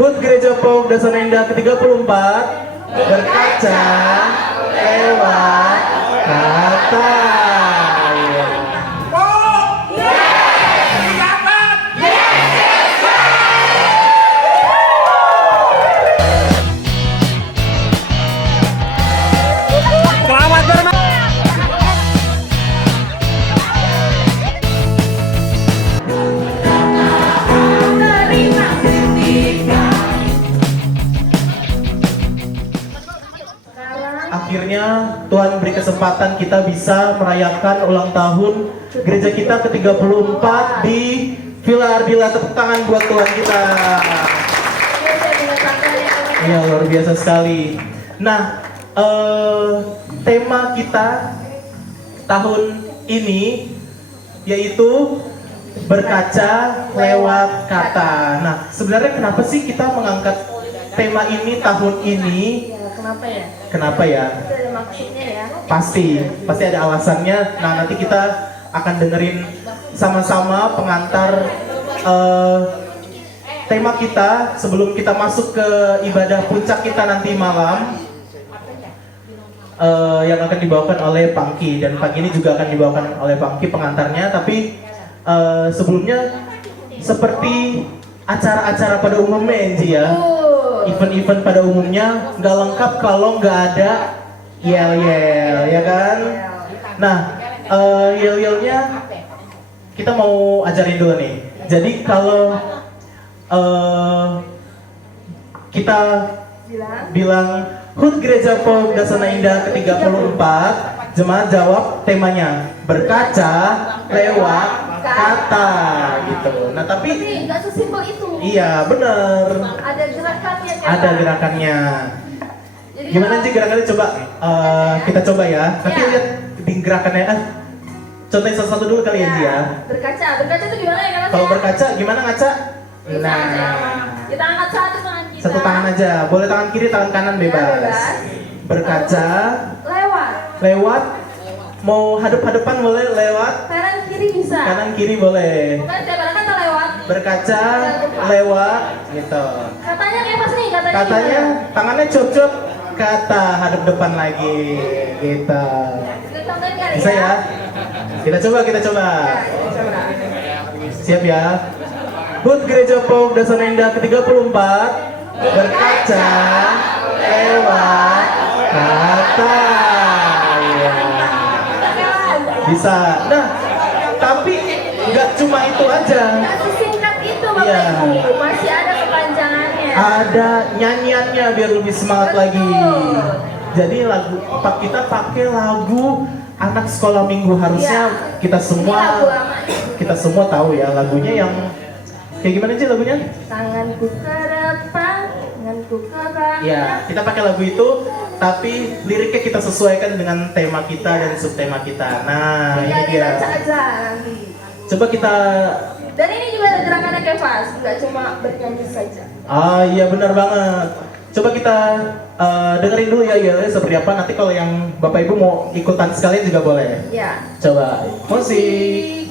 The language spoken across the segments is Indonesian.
HUT Gereja Pok Dasar Indah ke-34 berkaca lewat kata. Akhirnya Tuhan beri kesempatan kita bisa merayakan ulang tahun gereja kita ke-34 di Villa Ardila. Tepuk tangan buat Tuhan kita. Iya, luar biasa sekali. Nah, tema kita tahun ini yaitu berkaca lewat kata. Nah, sebenarnya kenapa sih kita mengangkat tema ini tahun ini? Kenapa ya? Kenapa ya? Itu ada maksudnya ya? Pasti ada alasannya. Nah, nanti kita akan dengerin sama-sama pengantar tema kita sebelum kita masuk ke ibadah puncak kita nanti malam, yang akan dibawakan oleh Pangki, dan pagi ini juga akan dibawakan oleh Pangki pengantarnya. Tapi sebelumnya seperti acara-acara pada umumnya Enji ya, event-event pada umumnya nggak lengkap kalau nggak ada yel-yel, ya kan? Nah, yel-yelnya kita mau ajarin dulu nih. Jadi kalau kita bilang HUT Gereja Pok Dasar Indah ke-34, jemaat jawab temanya berkaca lewat kata gitu. Nah, tapi nggak sesimpel itu. iya, bener. Ada gerakannya kan? Ada gerakannya. Gimana sih gerakannya? Coba kita coba ya. Nanti lihat di gerakannya. Contohin satu-satu dulu kali ya, Ji ya. Berkaca itu gimana ya? Kalau berkaca gimana ngaca? Nah, kita angkat satu tangan kita. satu tangan aja. Boleh tangan kiri, tangan kanan bebas. Berkaca lewat. Mau hadap-hadapan boleh, lewat kanan kiri bisa. kanan kiri boleh. Bukan tiap kata lewat. Berkaca lewat gitu. Katanya kayak pas nih, katanya Katanya tangannya cop-cop, kata hadap depan lagi gitu. Bisa ya? Kita coba. Siap ya? HUT Gereja Pok Dasar Indah ke-34 berkaca lewat kata. Ya. Bisa. Nah, tapi nggak cuma itu aja. Nggak sesingkat itu Bapak Iya. Ibu, masih ada kepanjangannya. Ada nyanyiannya biar lebih semangat lagi. Jadi kita pakai lagu anak sekolah minggu, harusnya kita semua tahu ya lagunya yang kayak gimana sih lagunya? Tanganku ke depan, tanganku ke belakang. Ya, kita pakai lagu itu, tapi liriknya kita sesuaikan dengan tema kita dan subtema kita. Nah, ini dia. Dibaca aja nanti. Coba kita. Dan ini juga ada gerakannya kayak Fas, nggak cuma bernyanyi saja. Ah iya, benar banget. Coba kita dengerin dulu ya seperti apa. Nanti kalau yang Bapak Ibu mau ikutan sekalian juga boleh. Ya. Coba musik.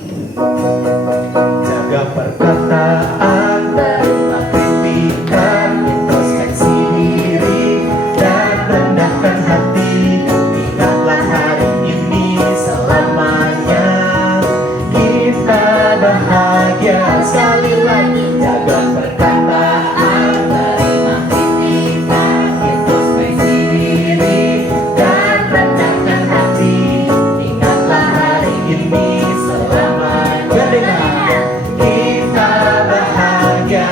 Jaga perkataan, terima kritikan, introspeksi diri dan rendahkan hati. Ingatlah hari ini selamanya kita bahagia. Sekali lagi, jaga perkataan, terima kritikan, introspeksi diri dan rendahkan hati. Ingatlah hari ini selamanya kita bahagia.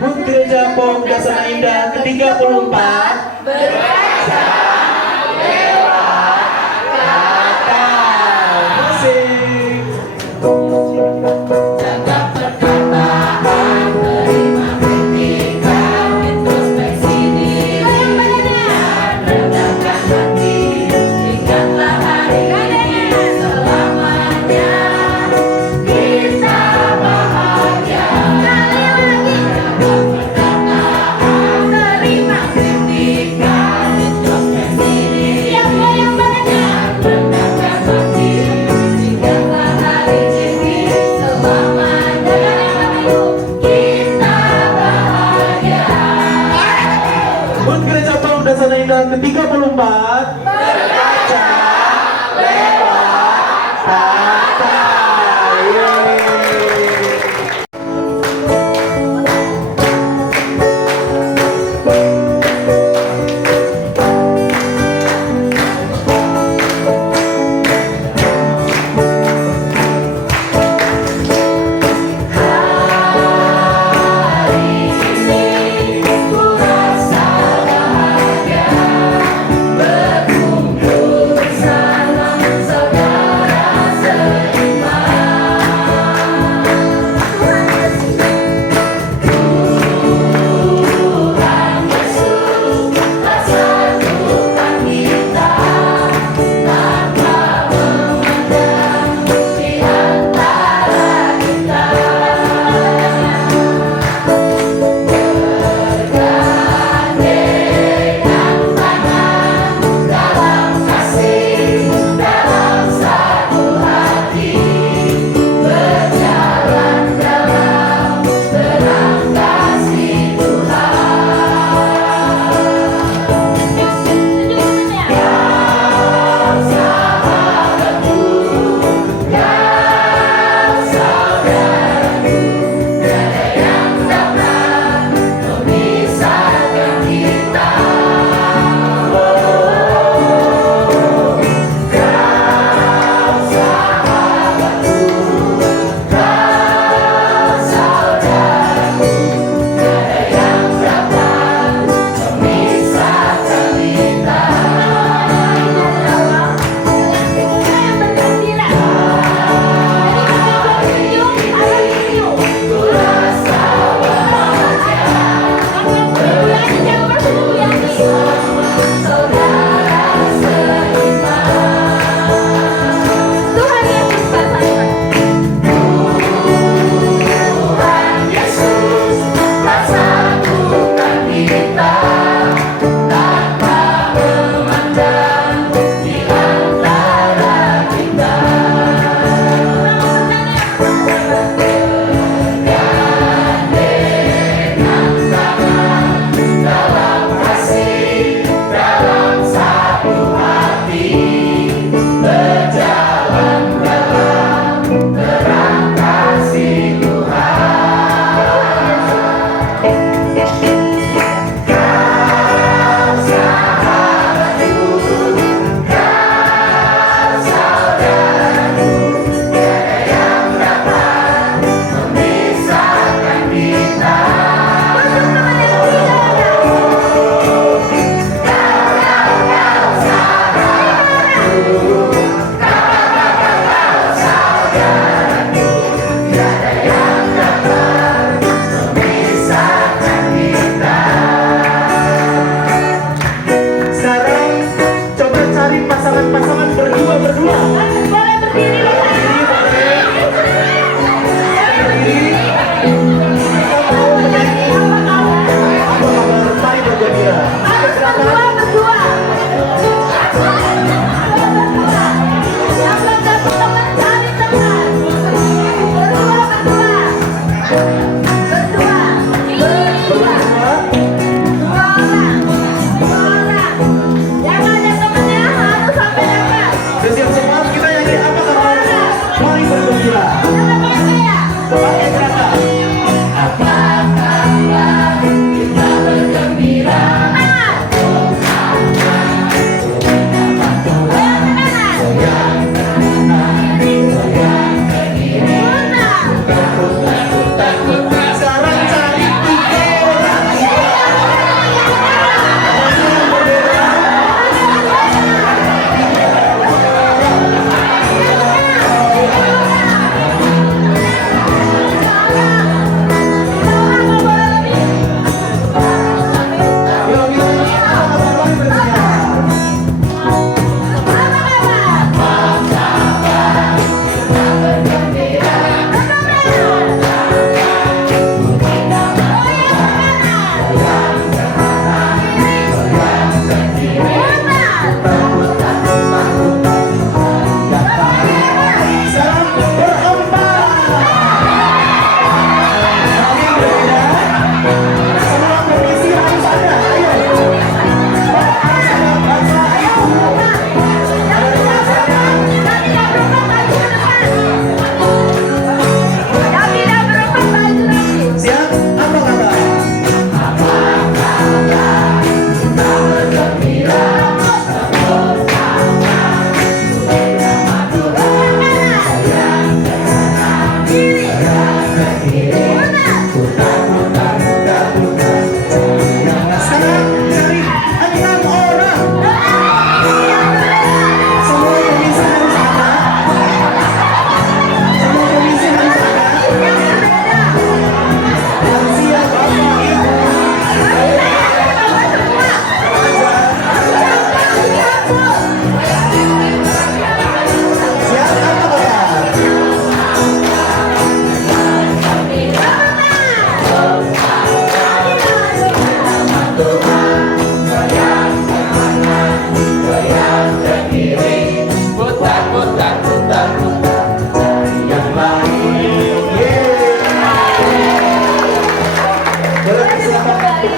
HUT Gereja Pok Dasar Indah ke-34 berkaca lewat kata. Musik. Jaga perkataan, terima kritikan, introspeksi diri dan rendahkan hati. Ingatlah hari ini selamanya kita bahagia. Sekali lagi. Jaga perkataan, terima kritikan. Buat gereja Palung Dasana Indah ke-34 berkaca lewat kata. Yeay. Berkumpul bersama saudara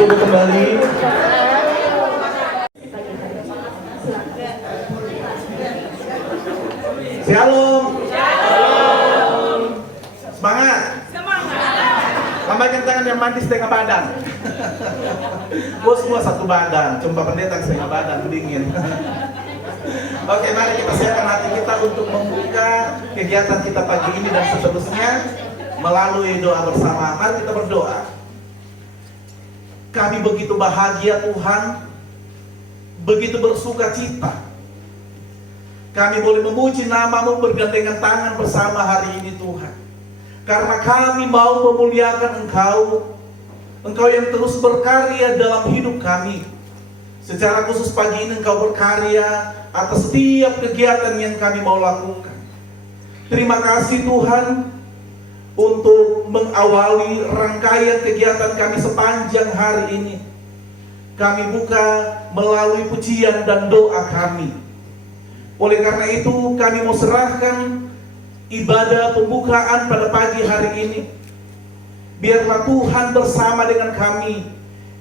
duduk kembali. Shalom. Semangat. Lambaikan tangan yang mandi setengah badan. Gue semua satu badan, cuma pendeta setengah badan, dingin. Oke, mari kita siapkan hati kita untuk membuka kegiatan kita pagi ini dan seterusnya melalui doa bersama. Mari kita berdoa. Kami begitu bahagia Tuhan, begitu bersuka cita. Kami boleh memuji nama-Mu bergandengan tangan bersama hari ini Tuhan. Karena kami mau memuliakan Engkau, Engkau yang terus berkarya dalam hidup kami. Secara khusus pagi ini Engkau berkarya atas setiap kegiatan yang kami mau lakukan. Terima kasih Tuhan untuk mengawali rangkaian kegiatan kami sepanjang hari ini. Kami buka melalui pujian dan doa kami. Oleh karena itu kami mau serahkan ibadah pembukaan pada pagi hari ini. Biarlah Tuhan bersama dengan kami.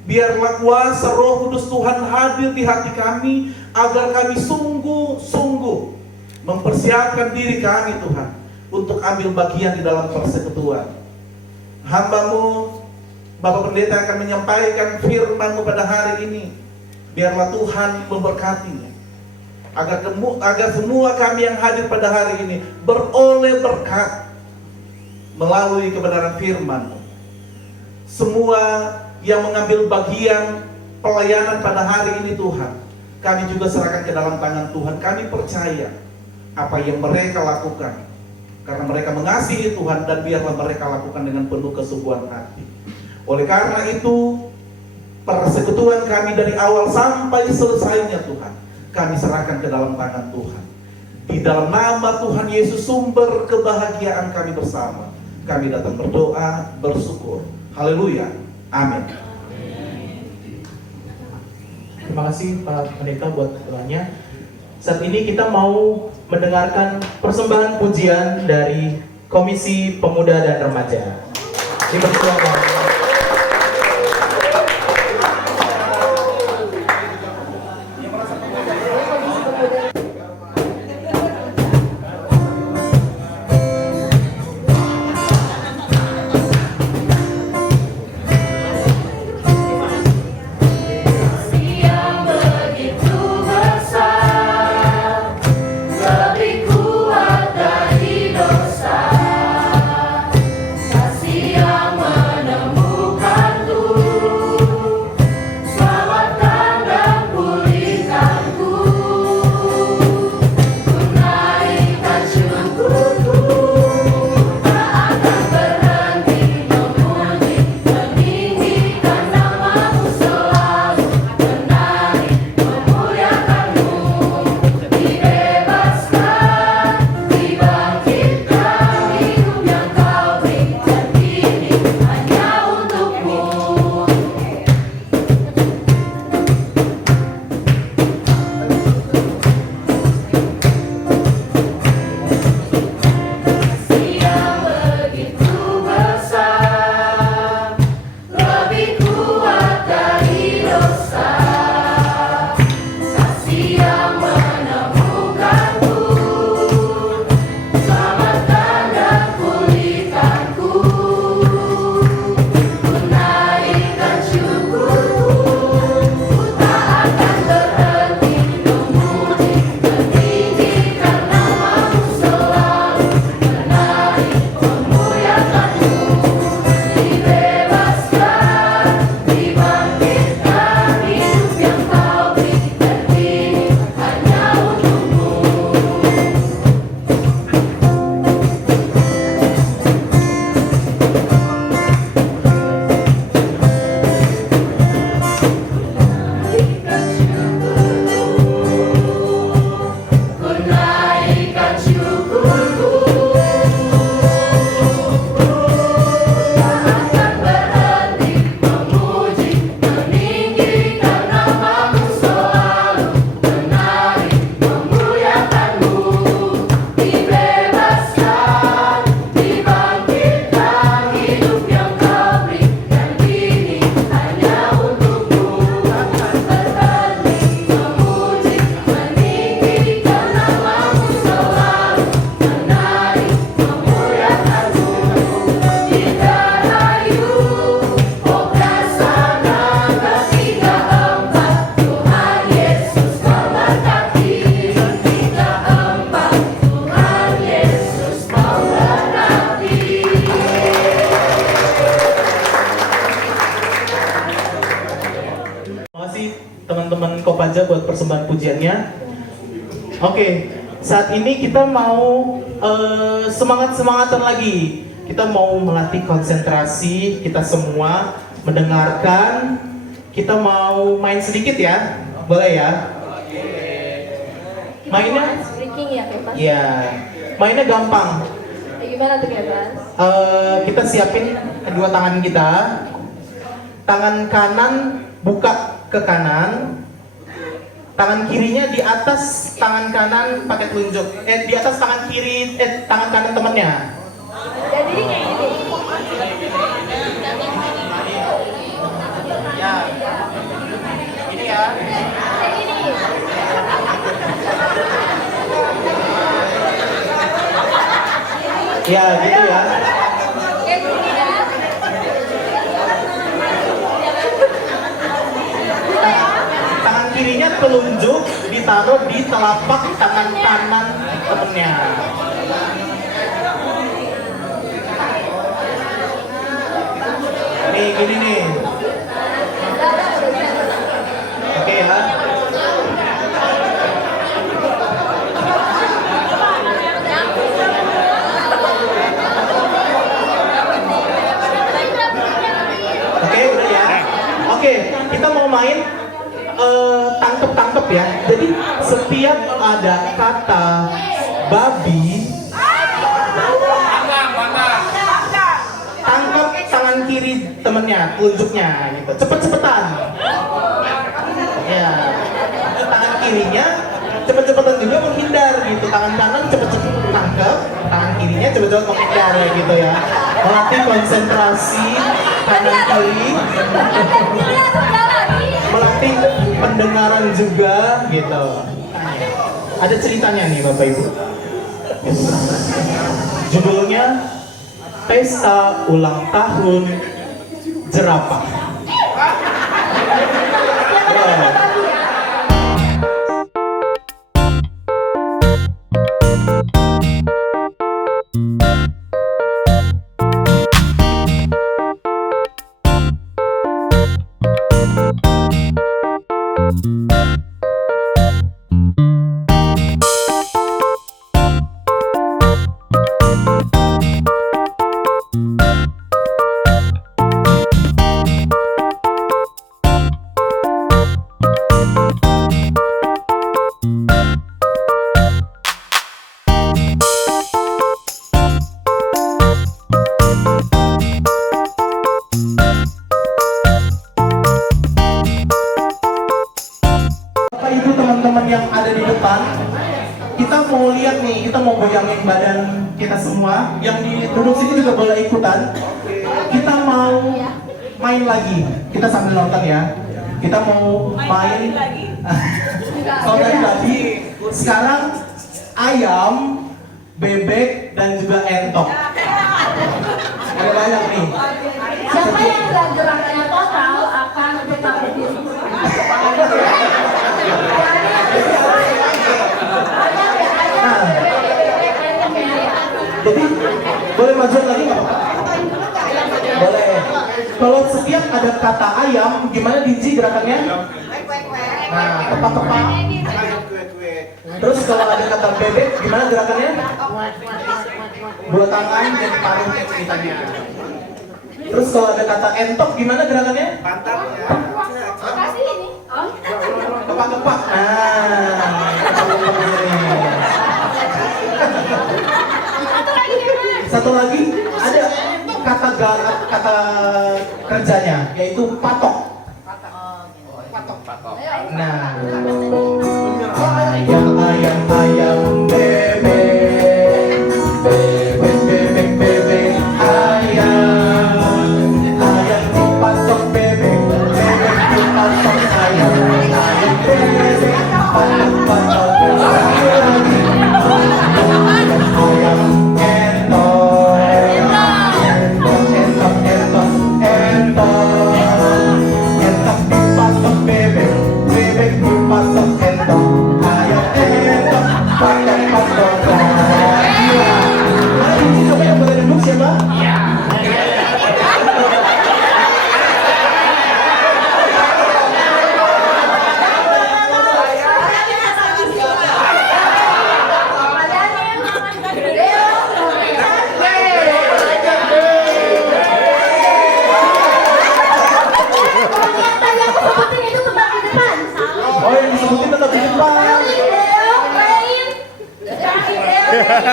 Biarlah kuasa Roh Kudus Tuhan hadir di hati kami, agar kami sungguh-sungguh mempersiapkan diri kami Tuhan untuk ambil bagian di dalam persekutuan. Hamba-Mu Bapak Pendeta akan menyampaikan firman-Mu pada hari ini. Biarlah Tuhan memberkatinya, agar semua kami yang hadir pada hari ini beroleh berkat melalui kebenaran firman-Mu. Semua yang mengambil bagian pelayanan pada hari ini Tuhan, kami juga serahkan ke dalam tangan Tuhan. Kami percaya apa yang mereka lakukan karena mereka mengasihi Tuhan, dan biarlah mereka lakukan dengan penuh kesungguhan hati. Oleh karena itu persekutuan kami dari awal sampai selesainya Tuhan, kami serahkan ke dalam tangan Tuhan. Di dalam nama Tuhan Yesus, sumber kebahagiaan kami bersama, kami datang berdoa, bersyukur. Haleluya. Amin. Terima kasih Pak Pendeta buat doanya. Saat ini kita mau mendengarkan persembahan pujian dari Komisi Pemuda dan Remaja. Dipersilakan. Kasih yang menebus teman-teman Kopaja buat persembahan pujiannya. Oke, saat ini kita mau semangat-semangatan lagi. Kita mau melatih konsentrasi kita semua, mendengarkan. Kita mau main sedikit ya, boleh ya? Mainnya? Speaking ya Kevas? Iya, mainnya gampang. Gimana tuh Kevas? Kita siapin kedua tangan kita. Tangan kanan buka ke kanan. Tangan kirinya di atas tangan kanan pakai telunjuk. Di atas tangan kiri, tangan kanan temennya. Jadi kayak gini. Ya. Ini ya. Kayak gini. Ya, gitu ya. Kayak gini ya. Tangan kirinya telunjuk ditaruh di telapak tangan kanan temennya. Nih, gini nih. Oke ya. Oke, udah ya. Oke, kita mau main tangkep-tangkep ya. Jadi setiap ada kata babi, tangkap tangan kiri temennya, telunjuknya gitu. Cepet-cepetan. Ya. Tangan kirinya cepet-cepetan juga menghindar gitu. Tangan kanan cepet-cepet tangkap, tangan kirinya cepet-cepet menghindar ya gitu ya. Melatih konsentrasi kanan kiri. Melatih pendengaran juga gitu. Ada ceritanya nih Bapak Ibu. Judulnya Pesta Ulang Tahun Jerapah. Wow. Bapak Ibu teman-teman yang ada di depan, kita mau lihat nih, kita mau goyangin badan kita semua. Yang di duduk sini juga boleh ikutan. Kita mau main lagi. Kita sambil nonton ya. Kita mau main. Kalau dari tadi, sekarang ayam, bebek dan juga entok. Ada banyak nih. Siapa yang gerakannya total akan tetap berdiri. Nah, jadi boleh majuan lagi nggak Pak? Boleh. Kalau setiap ada kata ayam, gimana Dinji gerakannya? Nah, kepak-kepak. Terus kalau ada kata bebek, gimana gerakannya? Dua tangan dan paruh kayak ceritanya. Terus kalau ada kata entok, gimana gerakannya? Kasih ini. Oh. Kepak-kepak. Nah, kepak-kepak ini. Satu lagi ada kata kerjanya, yaitu patok. Nah, ayam bebek, bebek ayam dipatok bebek dipatok ayam bebek patok lagi ayam entok Ayam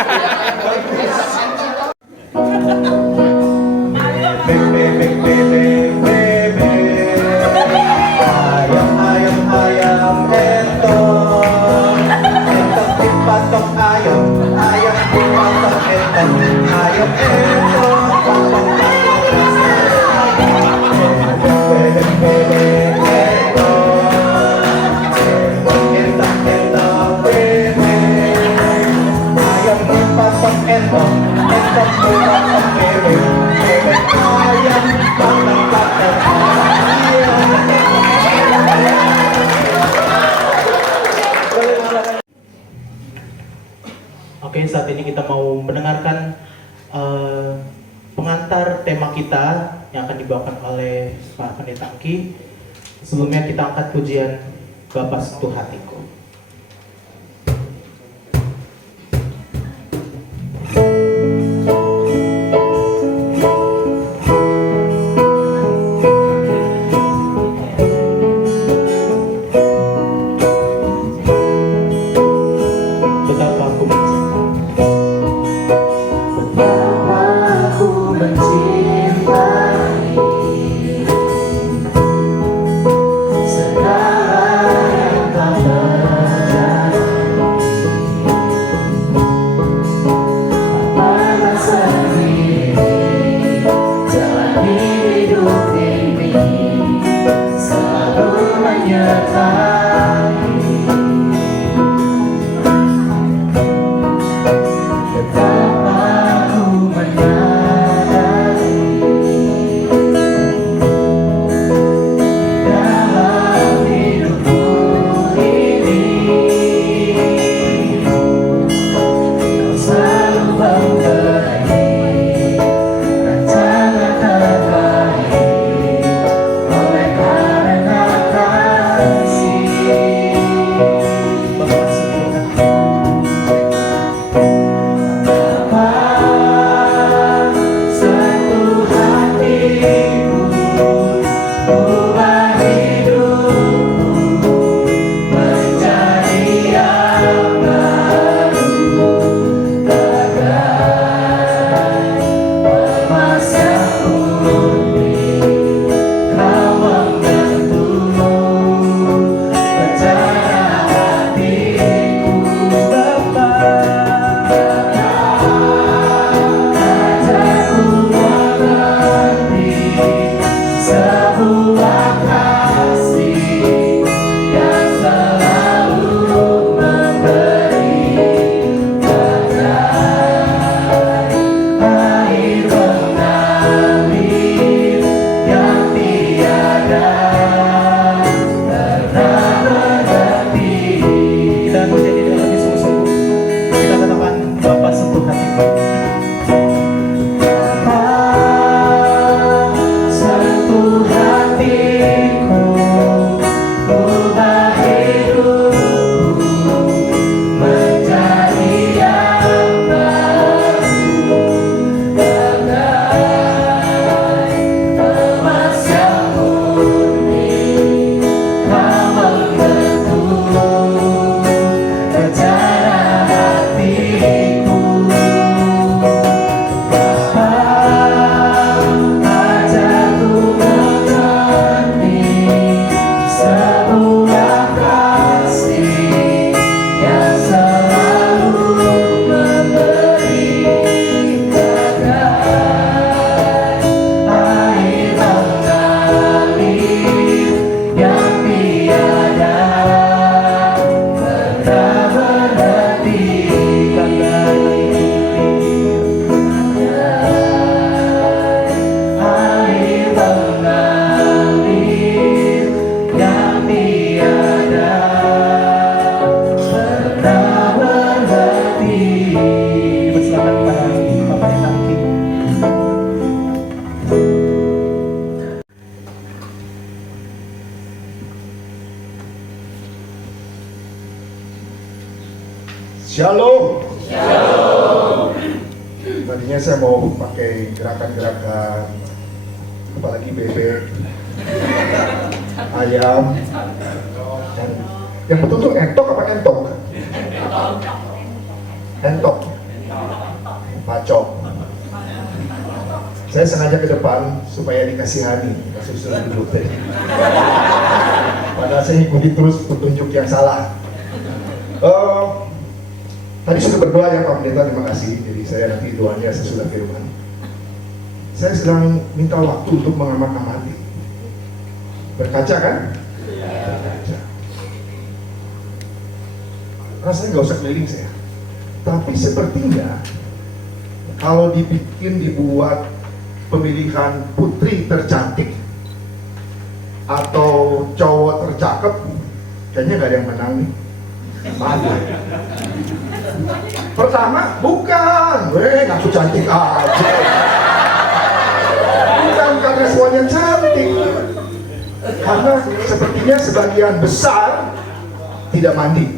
entong, entong dipatok ayam, ayam dipatok entong, ayam entong, patok Oke, saat ini kita mau mendengarkan pengantar tema kita yang akan dibawakan oleh Pak Pendeta Angki. Sebelumnya kita angkat pujian Bapa Sentuh Hatiku. Shalom. Shalom. Tadinya saya mau pakai gerakan-gerakan apalagi bebek, ayam, dan yang betul tuh entok apa entok? Entok. Pacok. Saya sengaja ke depan supaya dikasihani, kasus duduk tadi. Padahal saya ikuti terus petunjuk yang salah. Tadi sudah berdoa ya Pak Pendeta, terima kasih. Jadi saya nanti doanya sesudah firman. Saya sedang minta waktu untuk mengamati. Berkaca kan? Berkaca. Rasanya nggak usah keliling saya. Tapi sepertinya kalau dibuat pemilihan putri tercantik atau cowok tercakep, kayaknya nggak ada yang menang nih. Mana? Pertama, bukan, ngaku cantik aja. Bukan karena semuanya cantik, karena sepertinya sebagian besar tidak mandi.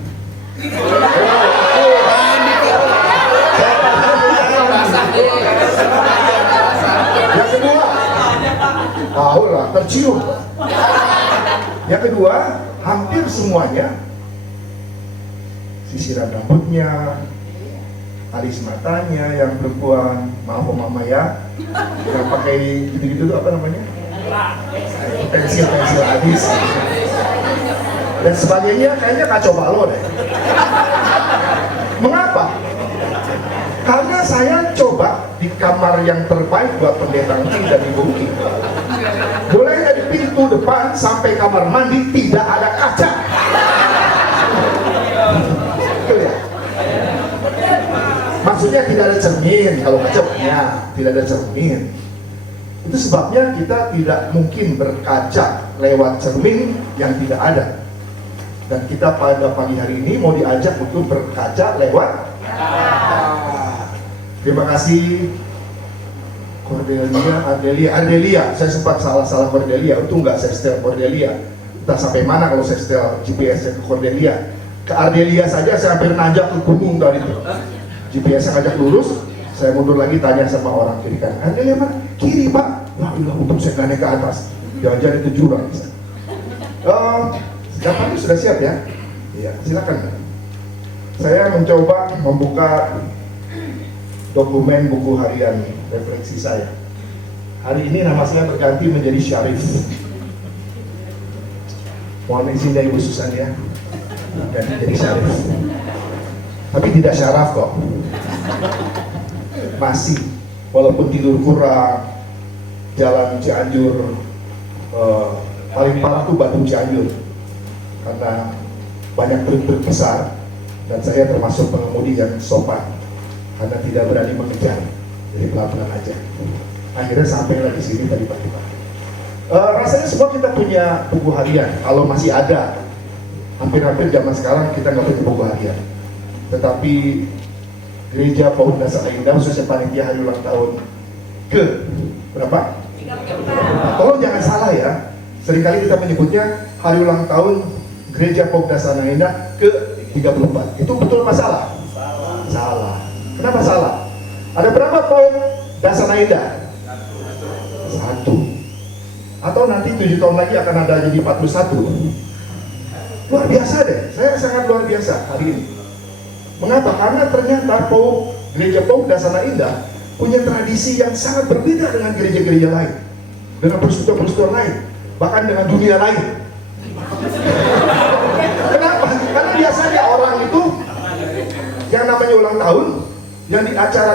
Yang kedua, tahu lah, tercium. Yang kedua, hampir semuanya sisiran rambutnya, alis matanya, yang perempuan, maaf mama ya, yang pakai gitu-gitu tuh apa namanya? Pensil alis dan sebagainya, kayaknya kacau balau deh. Mengapa? Karena saya coba di kamar yang terbaik buat pendeta Uki dan Ibu Uki. Mulai dari pintu depan sampai kamar mandi tidak ada kaca. Betul ya? Maksudnya tidak ada cermin, kalau kaca punya, tidak ada cermin. Itu sebabnya kita tidak mungkin berkaca lewat cermin yang tidak ada. Dan kita pada pagi hari ini mau diajak untuk berkaca lewat terima kasih Ardelia. Saya sempat salah Cordelia, itu enggak, saya setel Cordelia. Entah sampai mana kalau saya setel GPS ke Cordelia. Ke Ardelia saja saya hampir nanjak ke gunung tadi itu. GPS ngajak lurus, saya mundur lagi tanya sama orang kiri kan. Ardelia mana? Kiri Pak. Ya Allah, untuk saya naik ke atas. Jangan-jangan itu jurang. Dapat sudah siap ya? Iya, silakan. Saya mencoba membuka dokumen buku harian refleksi saya. Hari ini nama saya berganti menjadi Syarif. Mohon izin dari Ibu Susan ya, ganti jadi Syarif. Tapi tidak syaraf kok. Masih, walaupun tidur kurang, jalan Cianjur, paling parah tuh Bandung Cianjur. Karena banyak truk-truk besar dan saya termasuk pengemudi yang sopan karena tidak berani mengejar, jadi pelan-pelan aja. Akhirnya sampai lagi sini tadi pagi-pagi. Rasanya semua kita punya buku harian, kalau masih ada. Hampir-hampir zaman sekarang kita nggak punya buku harian. Tetapi Gereja Paud Dasar Indah khususnya panitia hari ulang tahun ke berapa? 34. Tolong jangan salah ya. Seringkali kita menyebutnya hari ulang tahun Gereja Paud Dasar Indah ke 34. Itu betul masalah? Salah. Kenapa salah? Ada berapa Paud Dasar Indah? 1. Atau nanti 7 tahun lagi akan ada jadi 41. Luar biasa deh. Saya sangat luar biasa hari ini. Mengapa? Karena ternyata Gereja Paud Dasar Indah punya tradisi yang sangat berbeda dengan gereja-gereja lain, dengan persekutuan lain, bahkan dengan dunia lain. Kenapa? Karena biasanya orang itu yang namanya ulang tahun, yang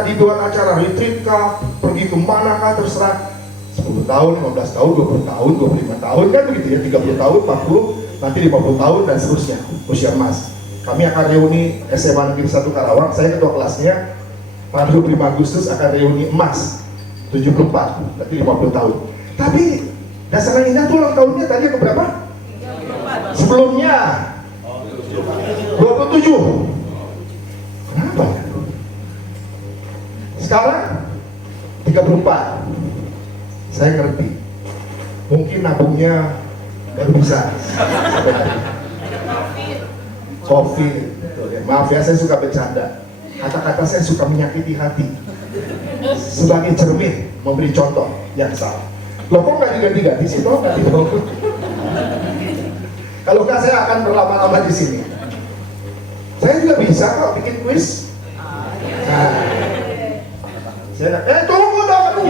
dibuat acara retreat kah, pergi kemana kah, terserah 10 tahun, 15 tahun, 20 tahun, 25 tahun kan begitu ya, 30 tahun, 40, nanti 50 tahun dan seterusnya, usia emas. Kami akan reuni SMA Negeri 1 Karawang, saya ketua kelasnya. Pada 25 Agustus akan reuni emas 74, berarti 50 tahun. Tapi Dasar Indah tuh ulang tahunnya tadi ke berapa? Sebelumnya 27. Kenapa ya? Sekarang 34. Saya ngerti. Mungkin nabungnya baru bisa. Covid. Maaf ya, saya suka bercanda. Kata-kata saya suka menyakiti hati. Sebagai cermin, memberi contoh yang salah. Loh kok nggak diganti-ganti sih? Loh nggak diganti. Kalau nggak saya akan berlama-lama di sini. Saya juga bisa kok bikin kuis. Nah, Saya tunggu dong.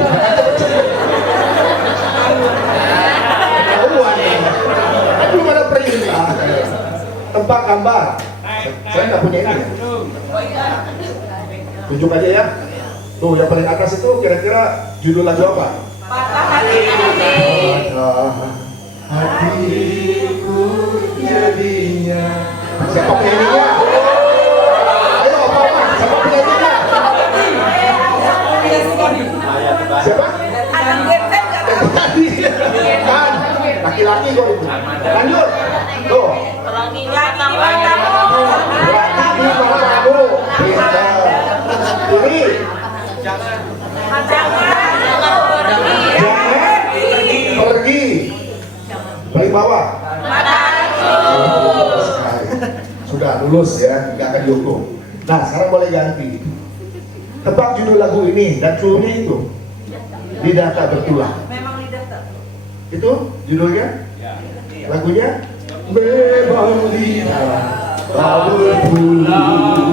Tahuan ya. Belum ada perintah. Tebak gambar. Saya nggak punya ini. Tunjuk aja ya. Tuh yang paling atas itu kira-kira judul lagu apa? Patah hati. Hatiku jadinya. Siapa penyanyinya? Ayo apa? Siapa penyanyinya? Siapa? Kan laki-laki kok itu. Lanjut. Tuh. Laki di matamu. Ini. Jangan pergi. Paling bawah. Sudah lulus ya, nggak akan dihukum. Nah sekarang boleh ganti. Tebak judul lagu ini dan cluenya itu. Lidah tak bertulang. Memang lidah tak. Itu judulnya? Lagunya? Memang lidah tak bertulang.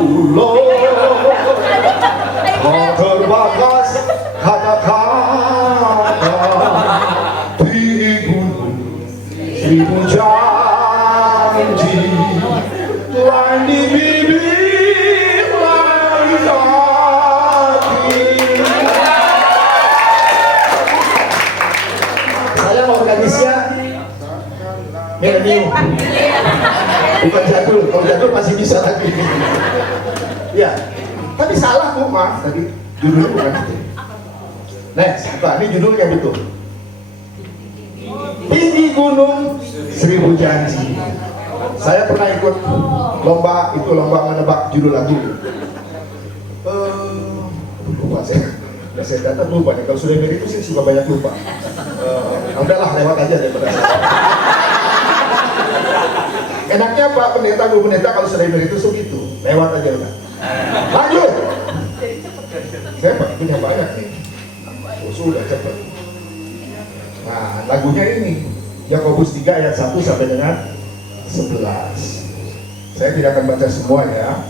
Kau terbatas kata-kata di gunung seribu janji lain di bibir lain di hati. Saya organisnya milenium, bukan jadul. Kalau jadul masih bisa lagi. Ya, tapi salah kok, maaf tadi judulnya bukan itu. Next, ini judulnya betul. Tinggi gunung seribu janji. Saya pernah ikut lomba menebak judul lagu. Lupa saya. Saya data lupa nih. Kalau sudah mirip itu sih suka banyak lupa. Udahlah lewat aja daripada. Enaknya Pak Pendeta, Bu Pendeta kalau sudah mirip itu begitu. Lewat aja udah. Lanjut. Saya punya banyak nih. Sudah cepat. Nah, lagunya ini Yakobus 3 ayat 1 sampai dengan 11. Saya tidak akan baca semua ya.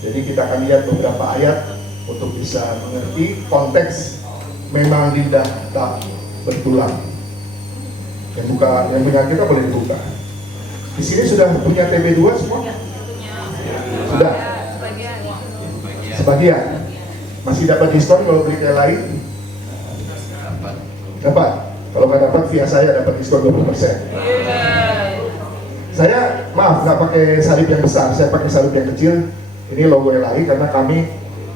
Jadi kita akan lihat beberapa ayat untuk bisa mengerti konteks memang lidah tak bertulang. Yang punya kita boleh dibuka. Di sini sudah punya TB2 semua? Sudah. Sebagian. Masih dapat diskon kalau beli yang lain? Dapat. Kalau nggak dapat via saya dapat diskon 20%. Saya maaf nggak pakai salib yang besar, saya pakai salib yang kecil. Ini logo LAI karena kami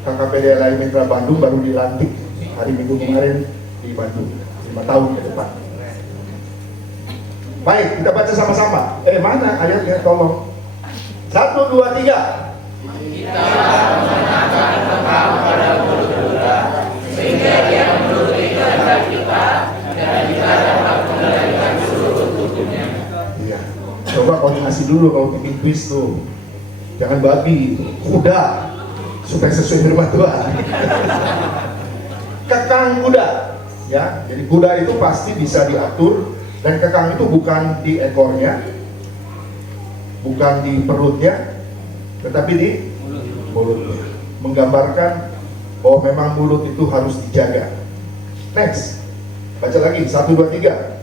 KKPD LAI Mitra Bandung baru dilantik hari Minggu kemarin di Bandung 5 tahun ke depan. Baik, kita baca sama-sama. Mana ayatnya? Tolong. 1, 2, 3. Kita mengenakan kekang pada mulut Buddha, sehingga dia menuruti kehendak kita dan kita dapat mengendalikan seluruh tubuhnya. Iya. Coba koordinasi dulu kalau bikin quiz tuh. Jangan babi, kuda, supaya sesuai firman Tuhan. Kekang kuda, ya. Jadi kuda itu pasti bisa diatur dan kekang itu bukan di ekornya, bukan di perutnya, tetapi di mulutnya. Menggambarkan bahwa memang mulut itu harus dijaga. Next, baca lagi 1, 2, 3.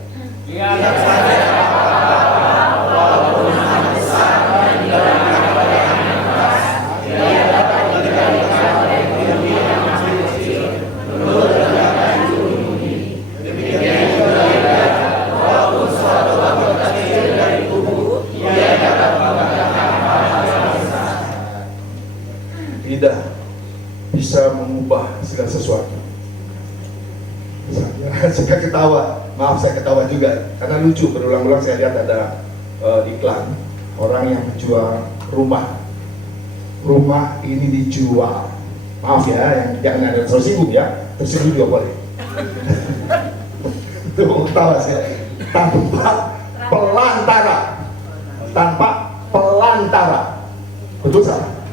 Lidah bisa mengubah segala sesuatu. Saya suka ketawa, maaf saya ketawa juga karena lucu. Berulang-ulang saya lihat ada iklan orang yang menjual rumah ini dijual. Maaf ya, yang jangan ada tersinggung ya, tersinggung juga boleh. Itu ketawa sekali. Tanpa pelantara, betul salah?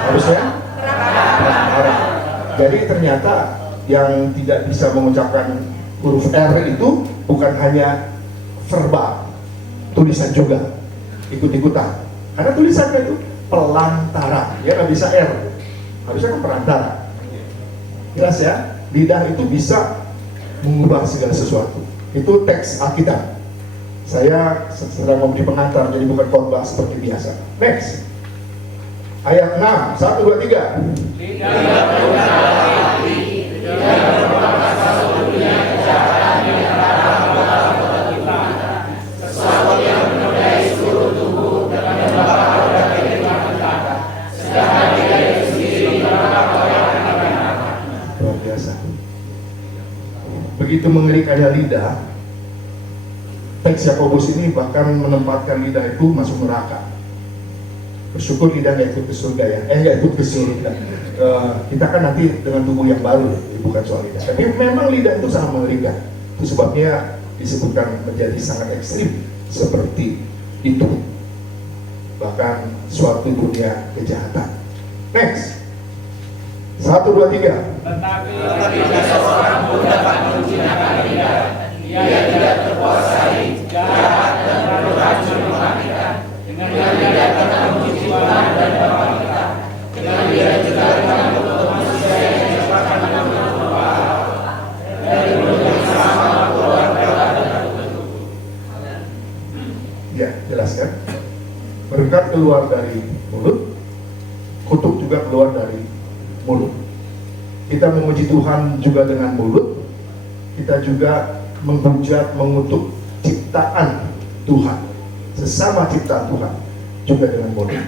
Harusnya pelantara. Jadi ternyata yang tidak bisa mengucapkan huruf R itu bukan hanya verbal, tulisan juga ikut-ikutan. Karena tulisannya itu pelantara, ya nggak bisa R, harusnya kan perantara. Jelas ya, lidah itu bisa mengubah segala sesuatu. Itu teks Alkitab. Saya sedang memberi pengantar, jadi bukan khotbah seperti biasa. Next. Ayat 6, 1, 2, 3. Luar biasa. Begitu mengerikannya lidah, teks Yakobus ini bahkan menempatkan lidah itu masuk neraka. Bersyukur lidah nggak ikut ke surga ya, nggak ikut ke surga. Kita kan nanti dengan tubuh yang baru, bukan soal lidah. Tapi memang lidah itu sangat mengerikan. Itu sebabnya disebutkan menjadi sangat ekstrim seperti itu. Bahkan suatu dunia kejahatan. Next. 1, 2, 3. Tetapi jika seorang pun dapat menjinakkan lidah, ia tidak terkuasai, jahat dan beracun mematikan. Dengan lidah kita memuji Tuhan dan Bapa kita. Dengan lidah juga kita menuntut manusia yang menciptakan menurut Bapa. Dari mulut yang sama keluar perkara dan kutuk. Ya, jelas kan? Berkat keluar dari mulut, kutuk juga keluar dari mulut. Kita memuji Tuhan juga dengan mulut, kita juga menghujat, mengutuk ciptaan Tuhan, sesama ciptaan Tuhan juga dengan mulut.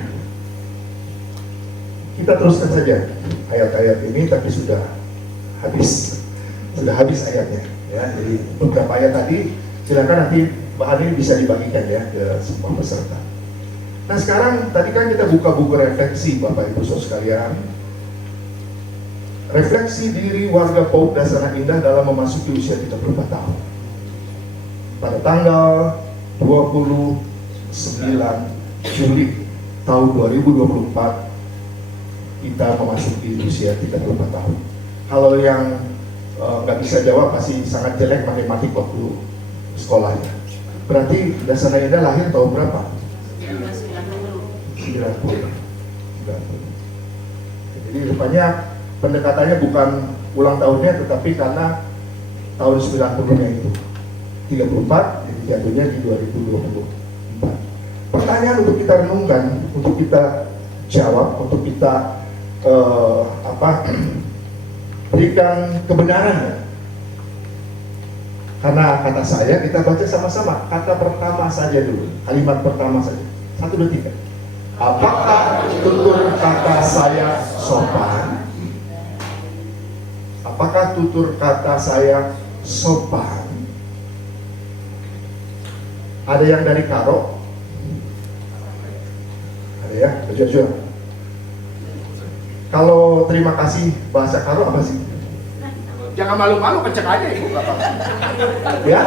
Kita teruskan saja ayat-ayat ini, tapi sudah habis ayatnya. Ya, jadi beberapa ayat tadi, silakan nanti bahan ini bisa dibagikan ya ke semua peserta. Nah sekarang tadi kan kita buka buku refleksi Bapak Ibu Saudara sekalian. Refleksi diri warga PAUD Dasana Indah dalam memasuki usia 34 tahun. Pada tanggal 29 Juli tahun 2024 kita memasuki usia 34 tahun. Kalau yang nggak bisa jawab pasti sangat jelek matematik waktu sekolahnya. Berarti Dasana Indah lahir tahun berapa? 90. Jadi rupanya pendekatannya bukan ulang tahunnya, tetapi karena tahun 90-nya itu 34, jadi jatuhnya di 2024. Pertanyaan untuk kita renungkan, untuk kita jawab, untuk kita berikan kebenarannya. Karena kata saya, kita baca sama-sama. Kata pertama saja dulu, kalimat pertama saja. 1, 2, 3. Apakah tutur kata saya sopan? Apakah tutur kata saya sopan? Ada yang dari Karo? Ada ya, jujur. Kalau terima kasih bahasa Karo apa sih? Jangan malu-malu, kecek aja ibu. Ya?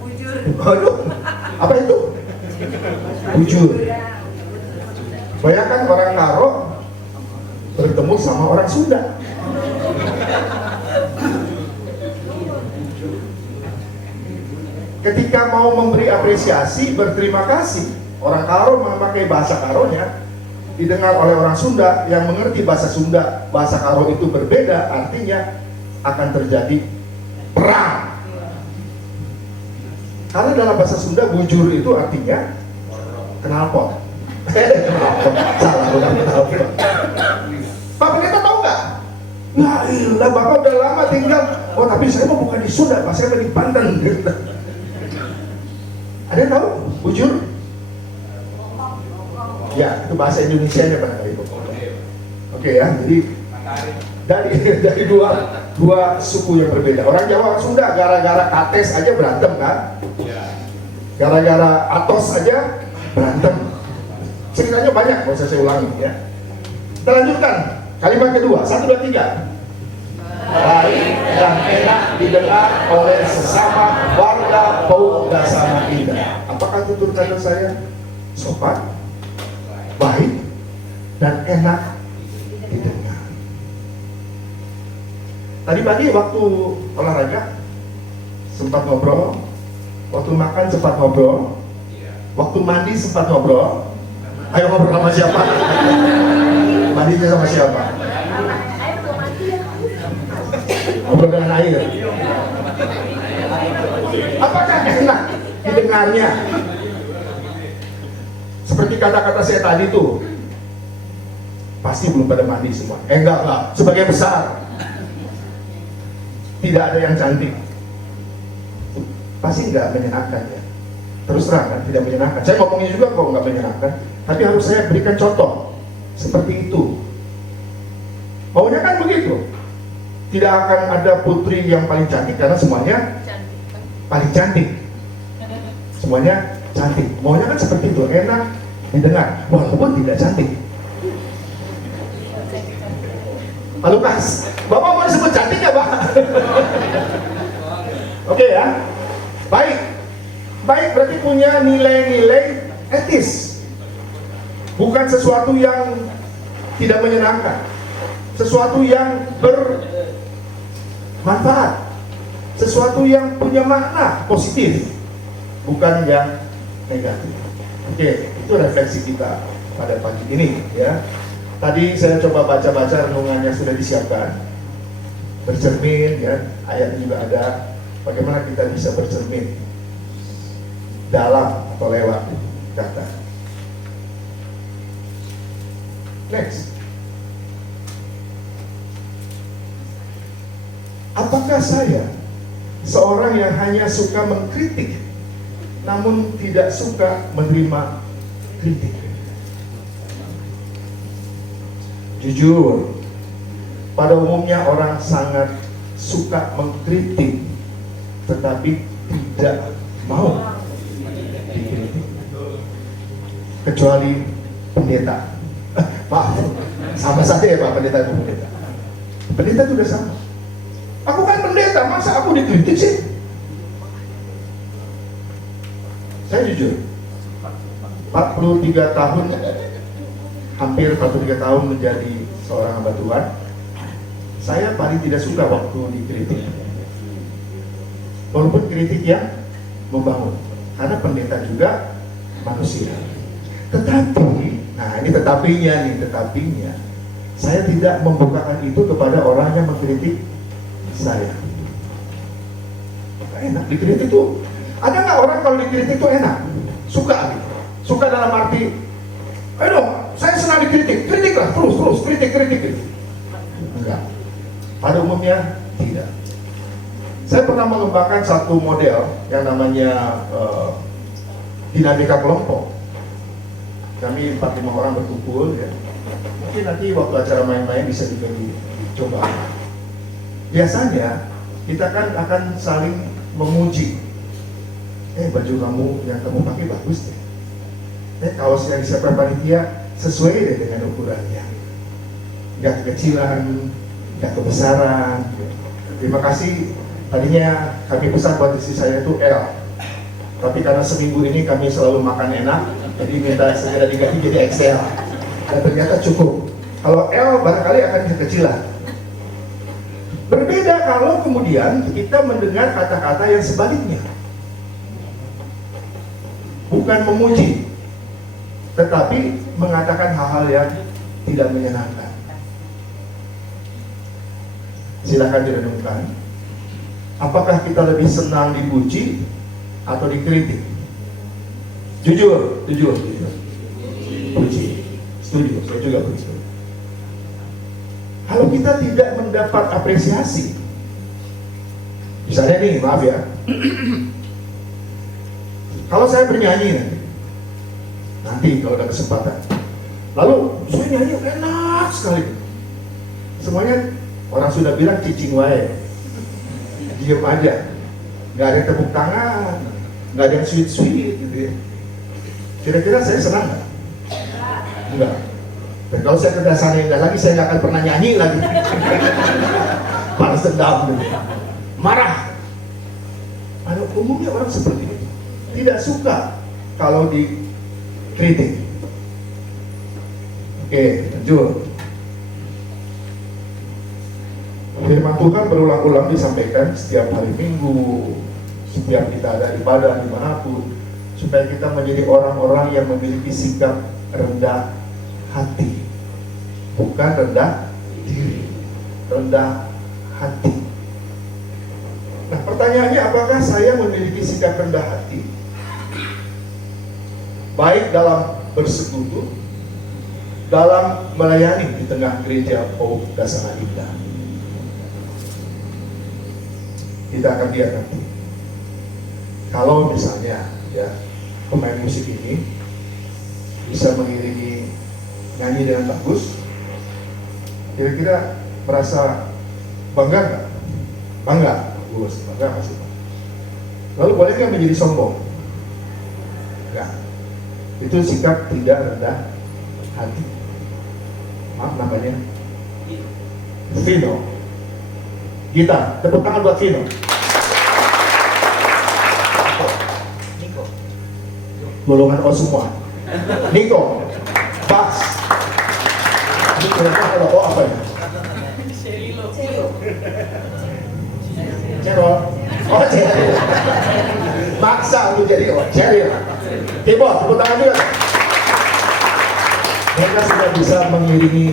Bujur. Aduh, apa itu? Bujur. Bayangkan orang Karo bertemu sama orang Sunda. Ketika mau memberi apresiasi, berterima kasih, orang Karo memakai bahasa Karonya, didengar oleh orang Sunda yang mengerti bahasa Sunda, bahasa Karo itu berbeda, artinya akan terjadi perang. Karena dalam bahasa Sunda bujur itu artinya knalpot. Salah, bukan knalpot. Pak Pendeta tahu nggak? Ya ilah, Bapak udah lama tinggal. Oh tapi saya mah bukan di Sunda, Pak, saya di Banten. Ada yang tahu bujur? Ya, itu bahasa Indonesianya barangkali. Oke ya, jadi dari dua suku yang berbeda. Orang Jawa, orang Sunda, gara-gara kates aja berantem kan? Gara-gara atos aja berantem. Ceritanya banyak, nggak usah saya ulangi ya. Kita lanjutkan kalimat kedua, 1, 2, 3. Baik dan enak didengar oleh sesama warga PAUD Dasana Indah. Apakah tutur kata saya sopan, baik, dan enak didengar? Tadi pagi waktu olahraga sempat ngobrol, waktu makan sempat ngobrol, waktu mandi sempat ngobrol. Ayo ngobrol sama siapa? Mandinya sama siapa? ngobrol dengan air. Apakah enak didengarnya? Seperti kata-kata saya tadi tuh, pasti belum pada mandi semua. Enggak lah, sebagai besar tidak ada yang cantik. Pasti nggak menyenangkan ya. Terus terang kan, tidak menyenangkan. Saya ngomongnya juga kok nggak menyenangkan, tapi harus saya berikan contoh seperti itu. Maunya kan begitu. Tidak akan ada putri yang paling cantik karena semuanya paling cantik. Semuanya cantik. Maunya kan seperti itu, enak didengar walaupun tidak cantik. Pak Lukas, Bapak mau disebut cantik ya, Pak? Oke ya. Baik. Baik berarti punya nilai-nilai etis. Bukan sesuatu yang tidak menyenangkan. Sesuatu yang bermanfaat. Sesuatu yang punya makna positif. Bukan yang negatif. Oke, itu refleksi kita pada pagi ini ya. Tadi saya coba baca-baca renungannya sudah disiapkan. Bercermin ya, ayatnya juga ada. Bagaimana kita bisa bercermin dalam atau lewat kata. Next. Apakah saya seorang yang hanya suka mengkritik namun tidak suka menerima kritik? Jujur, pada umumnya orang sangat suka mengkritik tetapi tidak mau dikritik, kecuali pendeta. Maaf, sama saja ya Pak, pendeta itu pendeta. Pendeta itu udah sama. Aku kan pendeta, masa aku dikritik sih? Saya jujur, 43 tahun, hampir 43 tahun menjadi seorang hamba Tuhan, saya paling tidak suka waktu dikritik. Walaupun kritik yang membangun, karena pendeta juga manusia. Tetapi, nah ini tetapinya, saya tidak membukakan itu kepada orang yang mengkritik saya. Enak dikritik tuh. Ada nggak orang kalau dikritik tuh enak? Suka gitu. Suka dalam arti, ayo dong, saya senang dikritik, kritiklah terus, kritik gitu. Enggak. Pada umumnya tidak. Saya pernah mengembangkan satu model yang namanya dinamika kelompok. Kami 4-5 orang berkumpul ya. Mungkin nanti waktu acara main-main bisa juga dicoba. Biasanya kita kan akan saling memuji. Baju kamu yang kamu pakai bagus deh. Kaos yang disiapkan panitia sesuai deh dengan ukurannya. Gak kekecilan, gak kebesaran. Terima kasih. Tadinya kami pesan buat istri saya itu L. Tapi karena seminggu ini kami selalu makan enak, jadi minta segera diganti jadi XL. Dan ternyata cukup. Kalau L barangkali akan kekecilan. Berbeda kalau kemudian kita mendengar kata-kata yang sebaliknya. Bukan memuji, tetapi mengatakan hal-hal yang tidak menyenangkan. Silakan direnungkan. Apakah kita lebih senang dipuji atau dikritik? Jujur. Puji. Setuju, saya juga begitu. Kalau kita tidak mendapat apresiasi, misalnya nih, maaf ya, kalau saya bernyanyi nanti kalau ada kesempatan, lalu saya nyanyi enak sekali, semuanya orang sudah bilang cicing wae, diam aja, nggak ada tepuk tangan, nggak ada yang sweet gitu ya. Kira-kira saya senang nggak? Enggak. Dan kalau saya kedasannya enggak lagi, saya nggak akan pernah nyanyi lagi. Balas dendam gitu. Marah. Pada umumnya orang seperti itu, tidak suka kalau dikritik. Oke, lanjut. Firman Tuhan berulang-ulang disampaikan setiap hari Minggu, setiap kita ada ibadah dimanapun, supaya kita menjadi orang-orang yang memiliki sikap rendah hati, bukan rendah diri, rendah hati. Nah, pertanyaannya, apakah saya memiliki sikap rendah hati baik dalam bersekutu, dalam melayani di tengah gereja Paul Dasana Indah? Kita akan lihat nanti. Kalau misalnya ya pemain musik ini bisa mengiringi nyanyi dengan bagus, kira-kira merasa bangga nggak? Bangga, bagus, bangga masih. Lalu boleh nggak menjadi sombong? Enggak. Itu sikap tidak rendah hati. Maaf, namanya Vino. Kita tepuk tangan buat Vino. Niko. Golongan O semua. Niko. Bass. Ini kira-kira kalau O apa ya? Cerol. Oh, Ceril. Maksa lu jadi O. Ceril. Tibo, tepuk tangan juga. Mereka sudah bisa mengiringi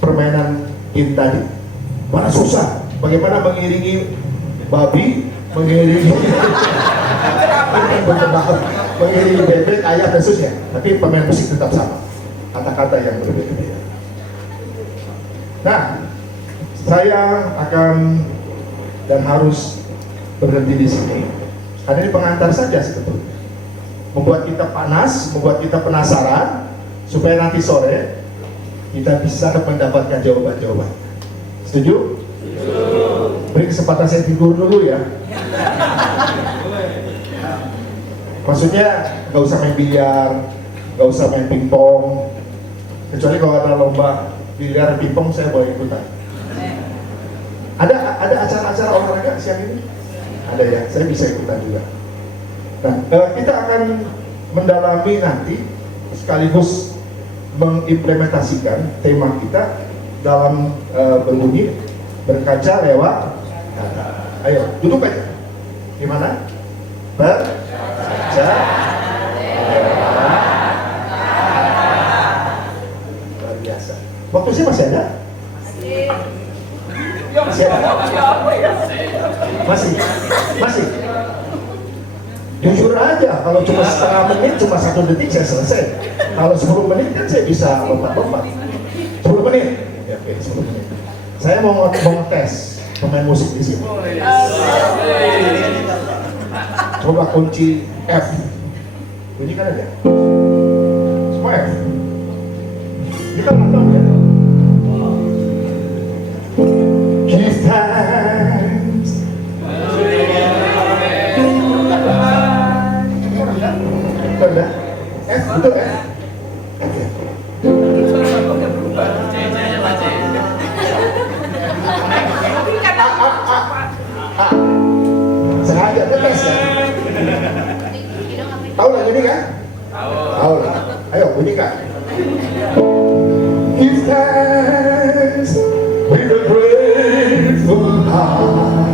permainan game tadi. Mana susah. Bagaimana mengiringi babi, mengiringi mengiringi bebek, ayam, dan seterusnya. Tapi pemain musik tetap sama. Kata-kata yang berbeda-beda. Nah, saya akan dan harus berhenti di sini. Karena ini pengantar saja sebetulnya. Membuat kita panas, membuat kita penasaran, supaya nanti sore kita bisa mendapatkan jawaban-jawaban. Setuju? Beri kesempatan saya tidur dulu ya. Maksudnya nggak usah main biliar, nggak usah main pingpong. Kecuali kalau ada lomba biliar pingpong saya boleh ikutan. Ada acara-acara olahraga siang ini? Ada ya, saya bisa ikutan juga. Nah, kita akan mendalami nanti sekaligus mengimplementasikan tema kita dalam berbunyi berkaca lewat kata. Ayo, duduk aja. Gimana? Berkaca lewat luar biasa. Waktu sih masih ada? Masih ada? Masih? Jujur aja, kalau cuma setengah menit, cuma 1 detik saya selesai. Kalau 10 menit kan saya bisa lompat-lompat. 10 menit? Ya, oke, 10 menit. Saya mau ngetes pemain musik di sini. Coba kunci F. Bunyikan aja. Semua F. Kita nonton ya. Give thanks. Betul ya? F, betul ya? F ya? Sengaja tes ya? Tahu lagu ini kan? Tahu lah. Ayo bunyikan. Give thanks with a grateful heart.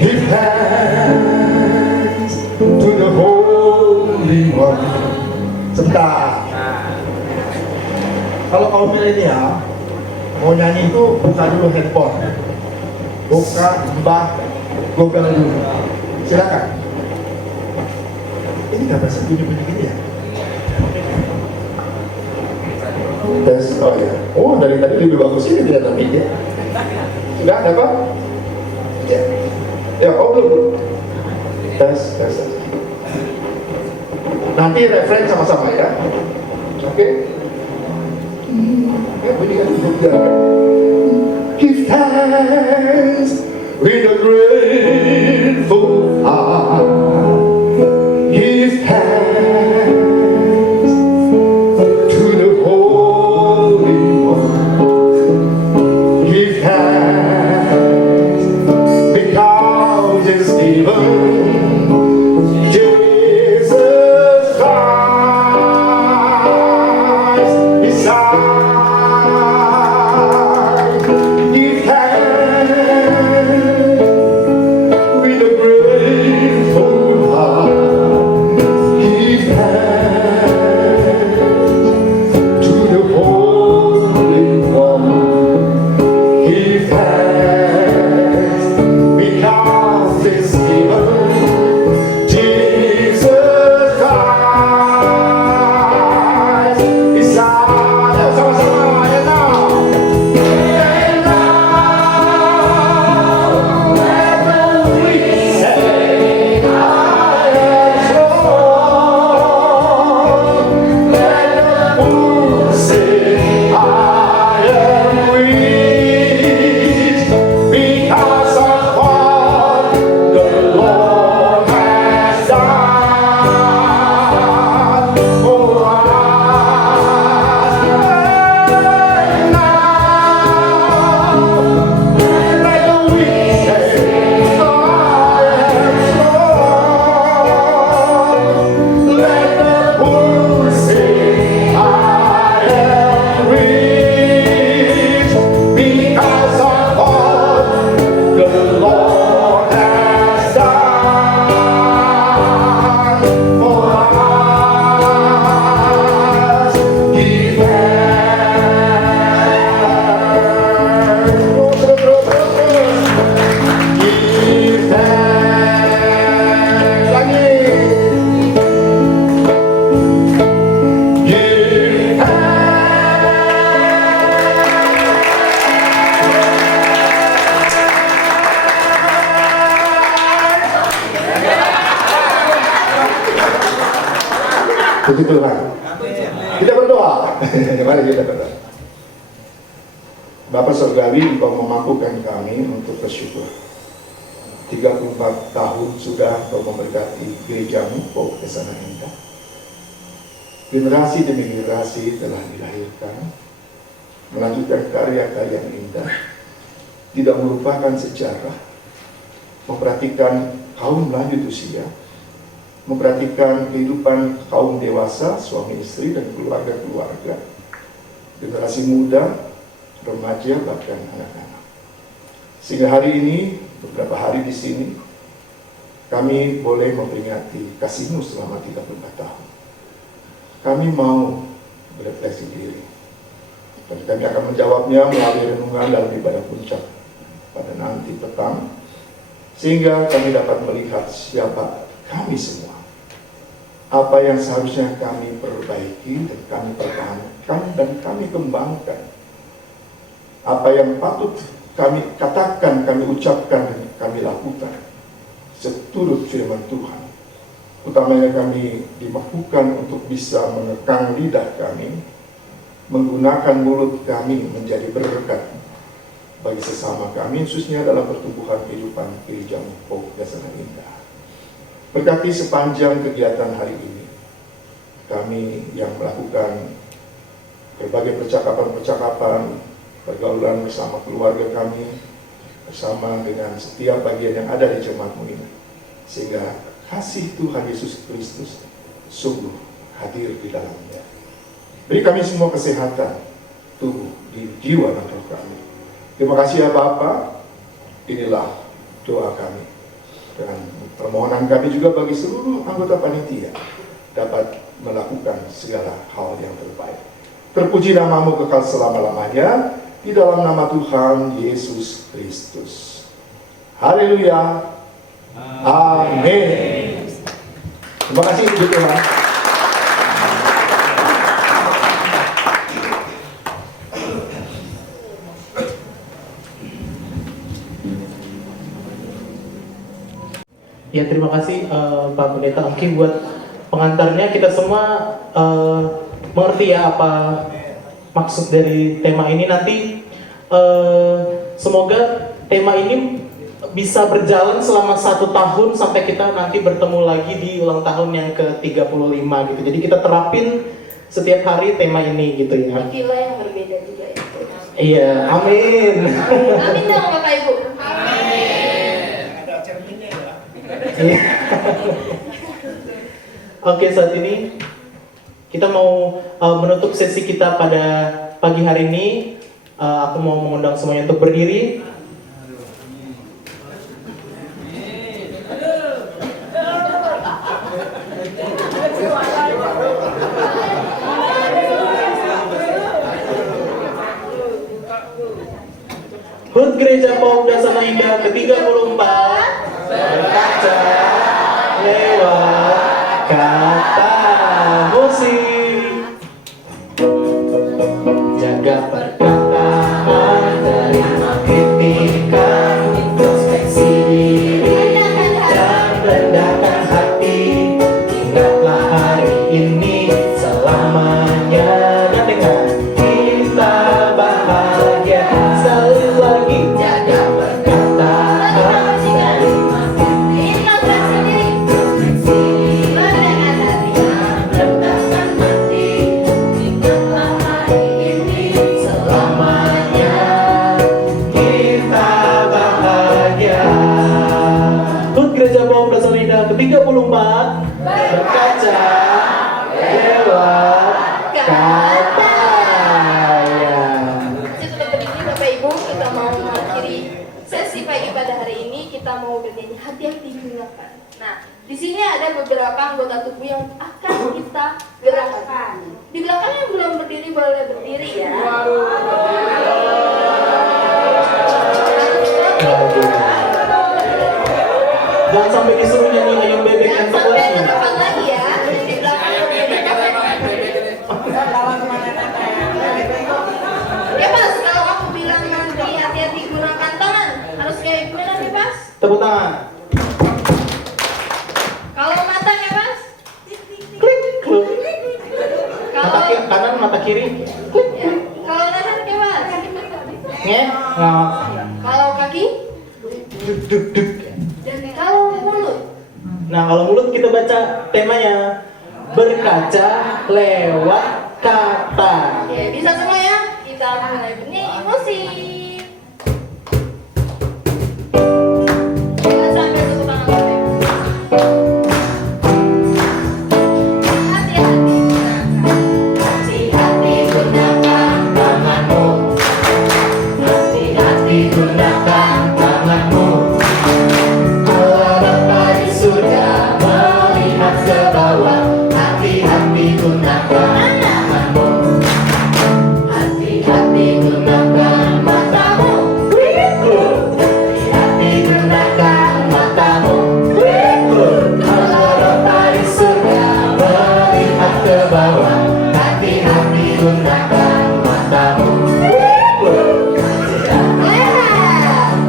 Give thanks to the Holy One. Sebentar. Kalau kaum milenial mau nyanyi itu buka dulu handphone, buka Google dulu. Silakan. Ini nggak bisa bunyi-bunyi gini ya? Tes, oh ya. Oh, dari tadi lebih bagus ini tidak tapi ya. Sudah ada apa? Ya. Ya, oh belum. Tes. Nanti referen sama-sama ya. Oke. Ya, bunyikan dulu. Give thanks with a grateful heart. Give thanks to the Holy One. Give thanks because it's given Jesus Christ beside. Give thanks with a great Puji Tuhan. Kita berdoa. Mari kita berdoa. Bapak Surgawi, Engkau memampukan kami untuk bersyukur. 34 tahun sudah Engkau memberkati gerejamu, Pau Kesana Indah. Generasi demi generasi telah dilahirkan, melanjutkan karya-karya yang indah, tidak melupakan sejarah, memperhatikan kaum lanjut usia, memperhatikan kehidupan kaum dewasa, suami istri dan keluarga-keluarga, generasi muda, remaja, bahkan anak-anak. Sehingga hari ini, beberapa hari di sini, kami boleh memperingati kasih-Mu selama 34 tahun. Kami mau berefleksi diri. Dan kami akan menjawabnya melalui renungan dalam ibadah puncak pada nanti petang, sehingga kami dapat melihat siapa kami semua, apa yang seharusnya kami perbaiki dan kami pertahankan dan kami kembangkan, apa yang patut kami katakan, kami ucapkan dan kami lakukan seturut firman Tuhan. Utamanya kami dimampukan untuk bisa mengekang lidah kami, menggunakan mulut kami menjadi berkat bagi sesama kami, khususnya dalam pertumbuhan kehidupan gereja-Mu, Pau Kesana Indah. Berkati sepanjang kegiatan hari ini, kami yang melakukan berbagai percakapan-percakapan, pergaulan bersama keluarga kami, bersama dengan setiap bagian yang ada di jemaat-Mu ini, sehingga kasih Tuhan Yesus Kristus sungguh hadir di dalamnya. Beri kami semua kesehatan tubuh, di jiwa dan roh kami. Terima kasih ya Bapa. Inilah doa kami dan permohonan kami juga bagi seluruh anggota panitia dapat melakukan segala hal yang terbaik. Terpuji nama-Mu kekal selama-lamanya, di dalam nama Tuhan Yesus Kristus. Haleluya. Amin. Terima kasih Puji Tuhan. Ya, terima kasih Pak Pendeta Angki buat pengantarnya. Kita semua mengerti ya apa maksud dari tema ini. Nanti semoga tema ini bisa berjalan selama 1 tahun sampai kita nanti bertemu lagi di ulang tahun yang ke-35 gitu. Jadi kita terapin setiap hari tema ini gitu ya. Gila yang berbeda juga itu. Iya, amin. Amin dong Bapak Ibu. Iya. Oke, saat ini kita mau menutup sesi kita pada pagi hari ini. Aku mau mengundang semuanya untuk berdiri. HUT Gereja Pau Kesana Indah ke-34 berkaca lewat kata musik. Jaga perkataan, terima kritikan, introspeksi diri dan rendahkan hati. Ingatlah hari ini selamanya, dan dengan kita bahagia. Sekali lagi, jaga perkataan, terima Introspeksi diri. Rendahkan hati. rendahkan hati. Ingatlah hari ini Selamanya kita bahagia. HUT Gereja Pau Kesana Indah ke-34 berkaca lewat kata ya. Setelah berdiri Bapak Ibu, kita mau mengakhiri sesi pagi pada hari ini. Kita mau bernyanyi hati-hati gunakan. Nah, di sini ada beberapa anggota tubuh yang akan kita gerakkan. Di belakang yang belum berdiri boleh berdiri ya. Jangan sampai disuruh nyanyi ayam bebek yang Jangan sampai sebelah. depan lagi ya. Di belakang ya Pas, kalau aku bilang nanti hati-hati gunakan tangan, harus kayak gimana nih Pas? Tepuk tangan. Kalau mata ya Pas? Klik, klik. kiri. Ya. Kalau leher gimana? Ngengok. Kalau kaki? Duk duk duk. Dan kalau mulut? Nah, kalau mulut kita baca temanya berkaca lewat kata. Oke, bisa semua ya? Kita mulai bernyanyi musik. Jangan sampai tutup tangan sampai. Hati-hati gunakan. Hati-hati gunakan tanganmu. Hati-hati gunakan tanganmu. Allah Bapa di surga melihat ke bawah. Hati-hati gunakan tanganmu. Hati-hati gunakan matamu. Hati-hati gunakan matamu. Allah Bapa di surga melihat ke bawah. Hati-hati gunakan matamu.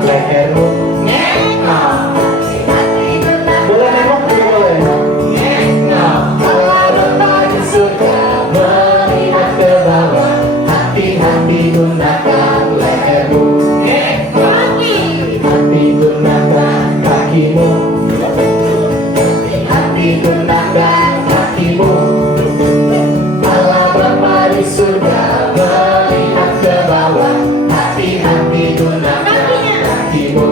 Lehermu. Ngengok. Hati-hati gunakan. Boleh nengok juga boleh. Ngengok. Allah Bapa di surga melihat ke bawah. Hati-hati gunakan lehermu. Kaki. Hati gunakan kakimu. Hati gunakan kakimu. Allah Bapa di surga melihat ke bawah. Hati-hati gunakan kakimu.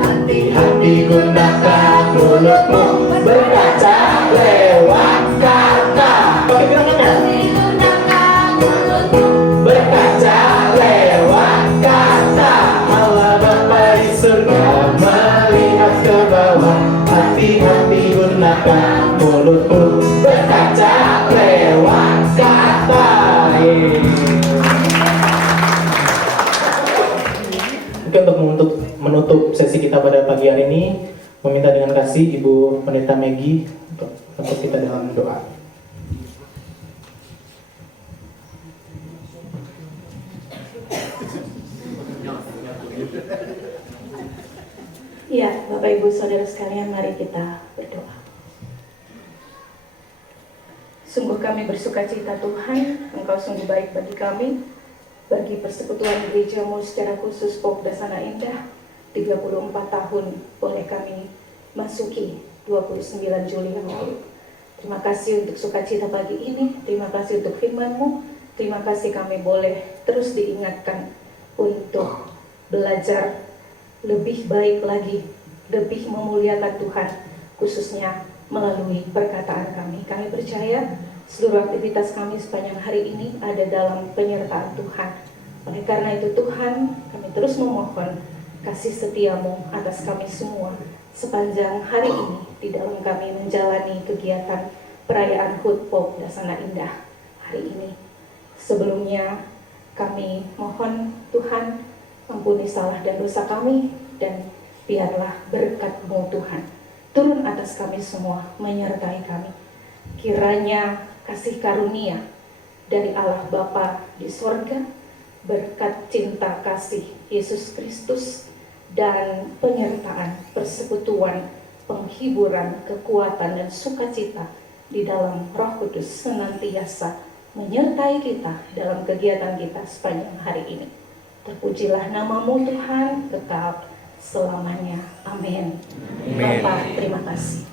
Hati-hati gunakan mulutmu. Berkaca lewat kata. Pakai gerakannya. Hati gunakan mulutmu. Berkaca lewat kata. Allah Bapa di surga melihat ke bawah. Hati-hati gunakan mulutmu. Berkaca lewat kata. Mungkin untuk menutup sesi kita pada pagi hari ini, meminta dengan kasih Ibu Pendeta Maggie untuk kita dalam doa. Ya, Bapak Ibu Saudara sekalian, mari kita berdoa. Sungguh kami bersuka cita Tuhan, Engkau sungguh baik bagi kami, bagi persekutuan gerejamu secara khusus Pop Dasana Indah. 34 tahun boleh kami masuki 29 Juli yang lalu. Terima kasih untuk sukacita pagi ini, terima kasih untuk firman-Mu, terima kasih kami boleh terus diingatkan untuk belajar lebih baik lagi, lebih memuliakan Tuhan, khususnya melalui perkataan kami. Kami percaya seluruh aktivitas kami sepanjang hari ini ada dalam penyertaan Tuhan. Oleh karena itu Tuhan, kami terus memohon kasih setia-Mu atas kami semua sepanjang hari ini di dalam kami menjalani kegiatan perayaan HUT Pop Dasana Indah hari ini. Sebelumnya kami mohon Tuhan ampuni salah dan dosa kami, dan biarlah berkat-Mu Tuhan turun atas kami semua, menyertai kami. Kiranya kasih karunia dari Allah Bapa di sorga, berkat cinta kasih Yesus Kristus, dan penyertaan, persekutuan, penghiburan, kekuatan, dan sukacita di dalam Roh Kudus senantiasa menyertai kita dalam kegiatan kita sepanjang hari ini. Terpujilah nama-Mu Tuhan, kekal selamanya. Amin. Bapak, terima kasih.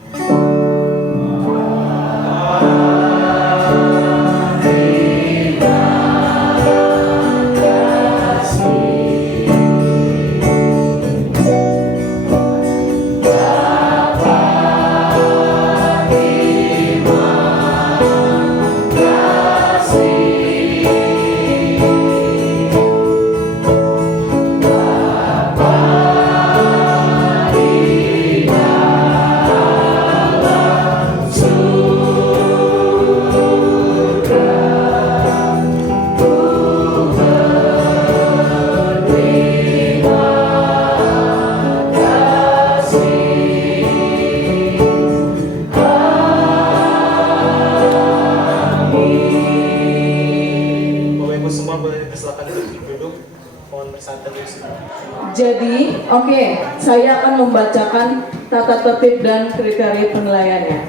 Jadi, oke, saya akan membacakan tata tertib dan kriteria penilaiannya.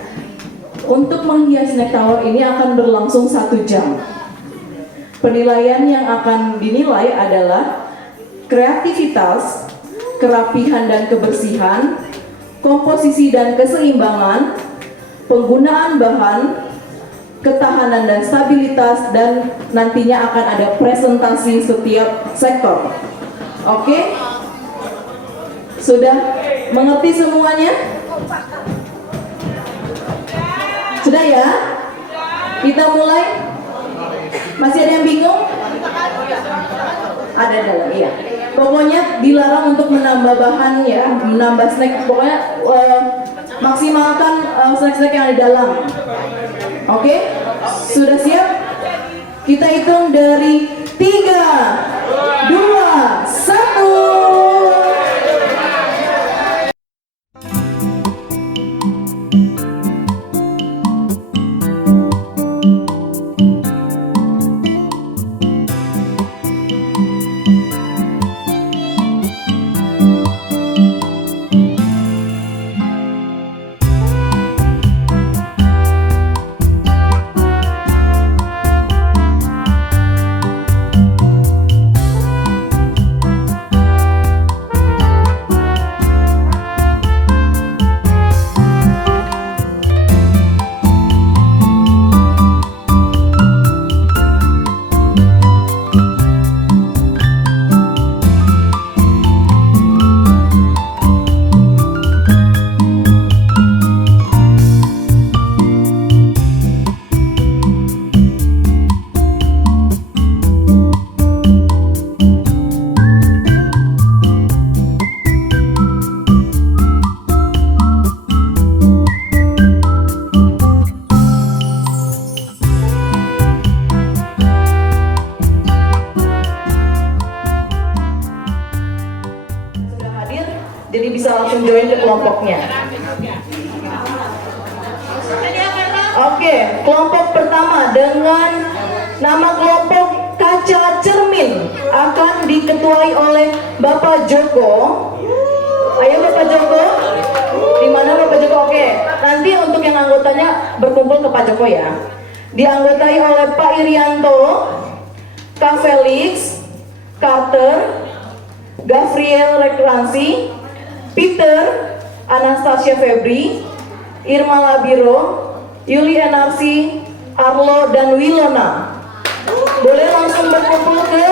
Untuk menghias snack tower ini akan berlangsung 1 jam. Penilaian yang akan dinilai adalah kreativitas, kerapihan dan kebersihan, komposisi dan keseimbangan, penggunaan bahan, ketahanan dan stabilitas, dan nantinya akan ada presentasi setiap sektor. Oke? Sudah mengerti semuanya? Sudah ya? Kita mulai? Masih ada yang bingung? Ada, iya. Pokoknya dilarang untuk menambah bahan ya, menambah snack. Pokoknya maksimalkan snack-snack yang ada di dalam. Oke? Sudah siap? Kita hitung dari 3, 2, 1. Jadi bisa langsung join ke kelompoknya. Oke, kelompok pertama dengan nama kelompok Kaca Cermin akan diketuai oleh Bapak Joko. Ayo Bapak Joko. Di mana Bapak Joko? Oke, nanti untuk yang anggotanya berkumpul ke Pak Joko ya. Dianggotai oleh Pak Irianto, Kak Felix, Carter, Gabriel Rekransi, Peter, Anastasia Febri, Irma Labiro, Yuli Enarsi, Arlo, dan Wilona. Boleh langsung berkumpul ke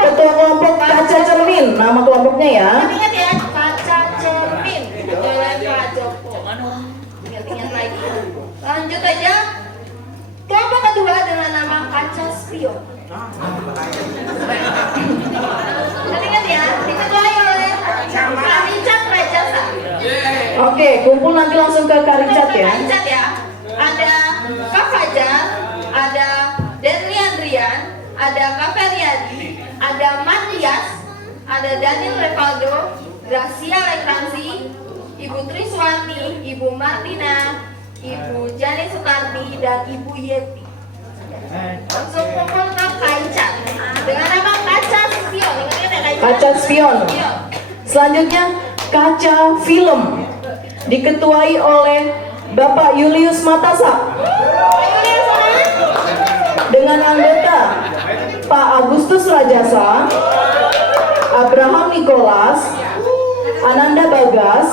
ketua kelompok Kaca Cermin. Nama kelompoknya ya. Ingat ya, Kaca Cermin. Oleh Pak Joko. Ingat-ingat lagi. Lanjut aja. Kelompok kedua dengan nama Kaca Spion. Ingat ya, diketuai oleh Kak Richard Rajasa. Oke, kumpul nanti langsung ke Kak Richard ya. Richard ya. Ada Kak Fajar, ada Denli Andrian, ada Kak Feryadi, ada Matias, ada Daniel Revaldo, Gracia Lekransi, Ibu Triswati, Ibu Martina, Ibu Jani Sukarti, dan Ibu Yeti. Langsung kumpul ke Kaicat dengan nama Kaca Spion. Ingat ya, Kaca Spion. Selanjutnya Kaca Film diketuai oleh Bapak Julius Matasak dengan anggota Pak Agustus Rajasa, Abraham Nicholas, Ananda Bagas,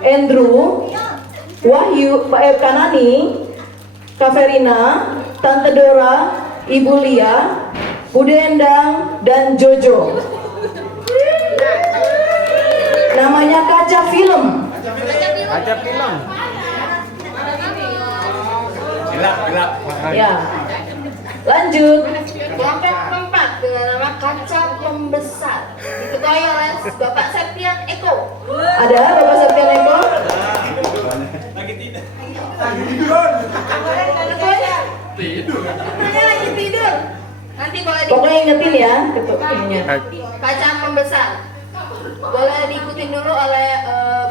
Andrew, Wahyu, Pak Kanani, Kaverina, Tante Dora, Ibu Lia, Bude Endang, dan Jojo. Namanya Kaca Film. Kaca film. Gelap. Ya. Lanjut. Kelompok keempat dengan nama Kaca Pembesar diketuai oleh Bapak Septian Eko. Ada Bapak Septian Eko? Ketuanya lagi tidur. Nanti boleh Pokoknya ingetin ya ketuanya. Kaca Pembesar. Boleh diikutin dulu oleh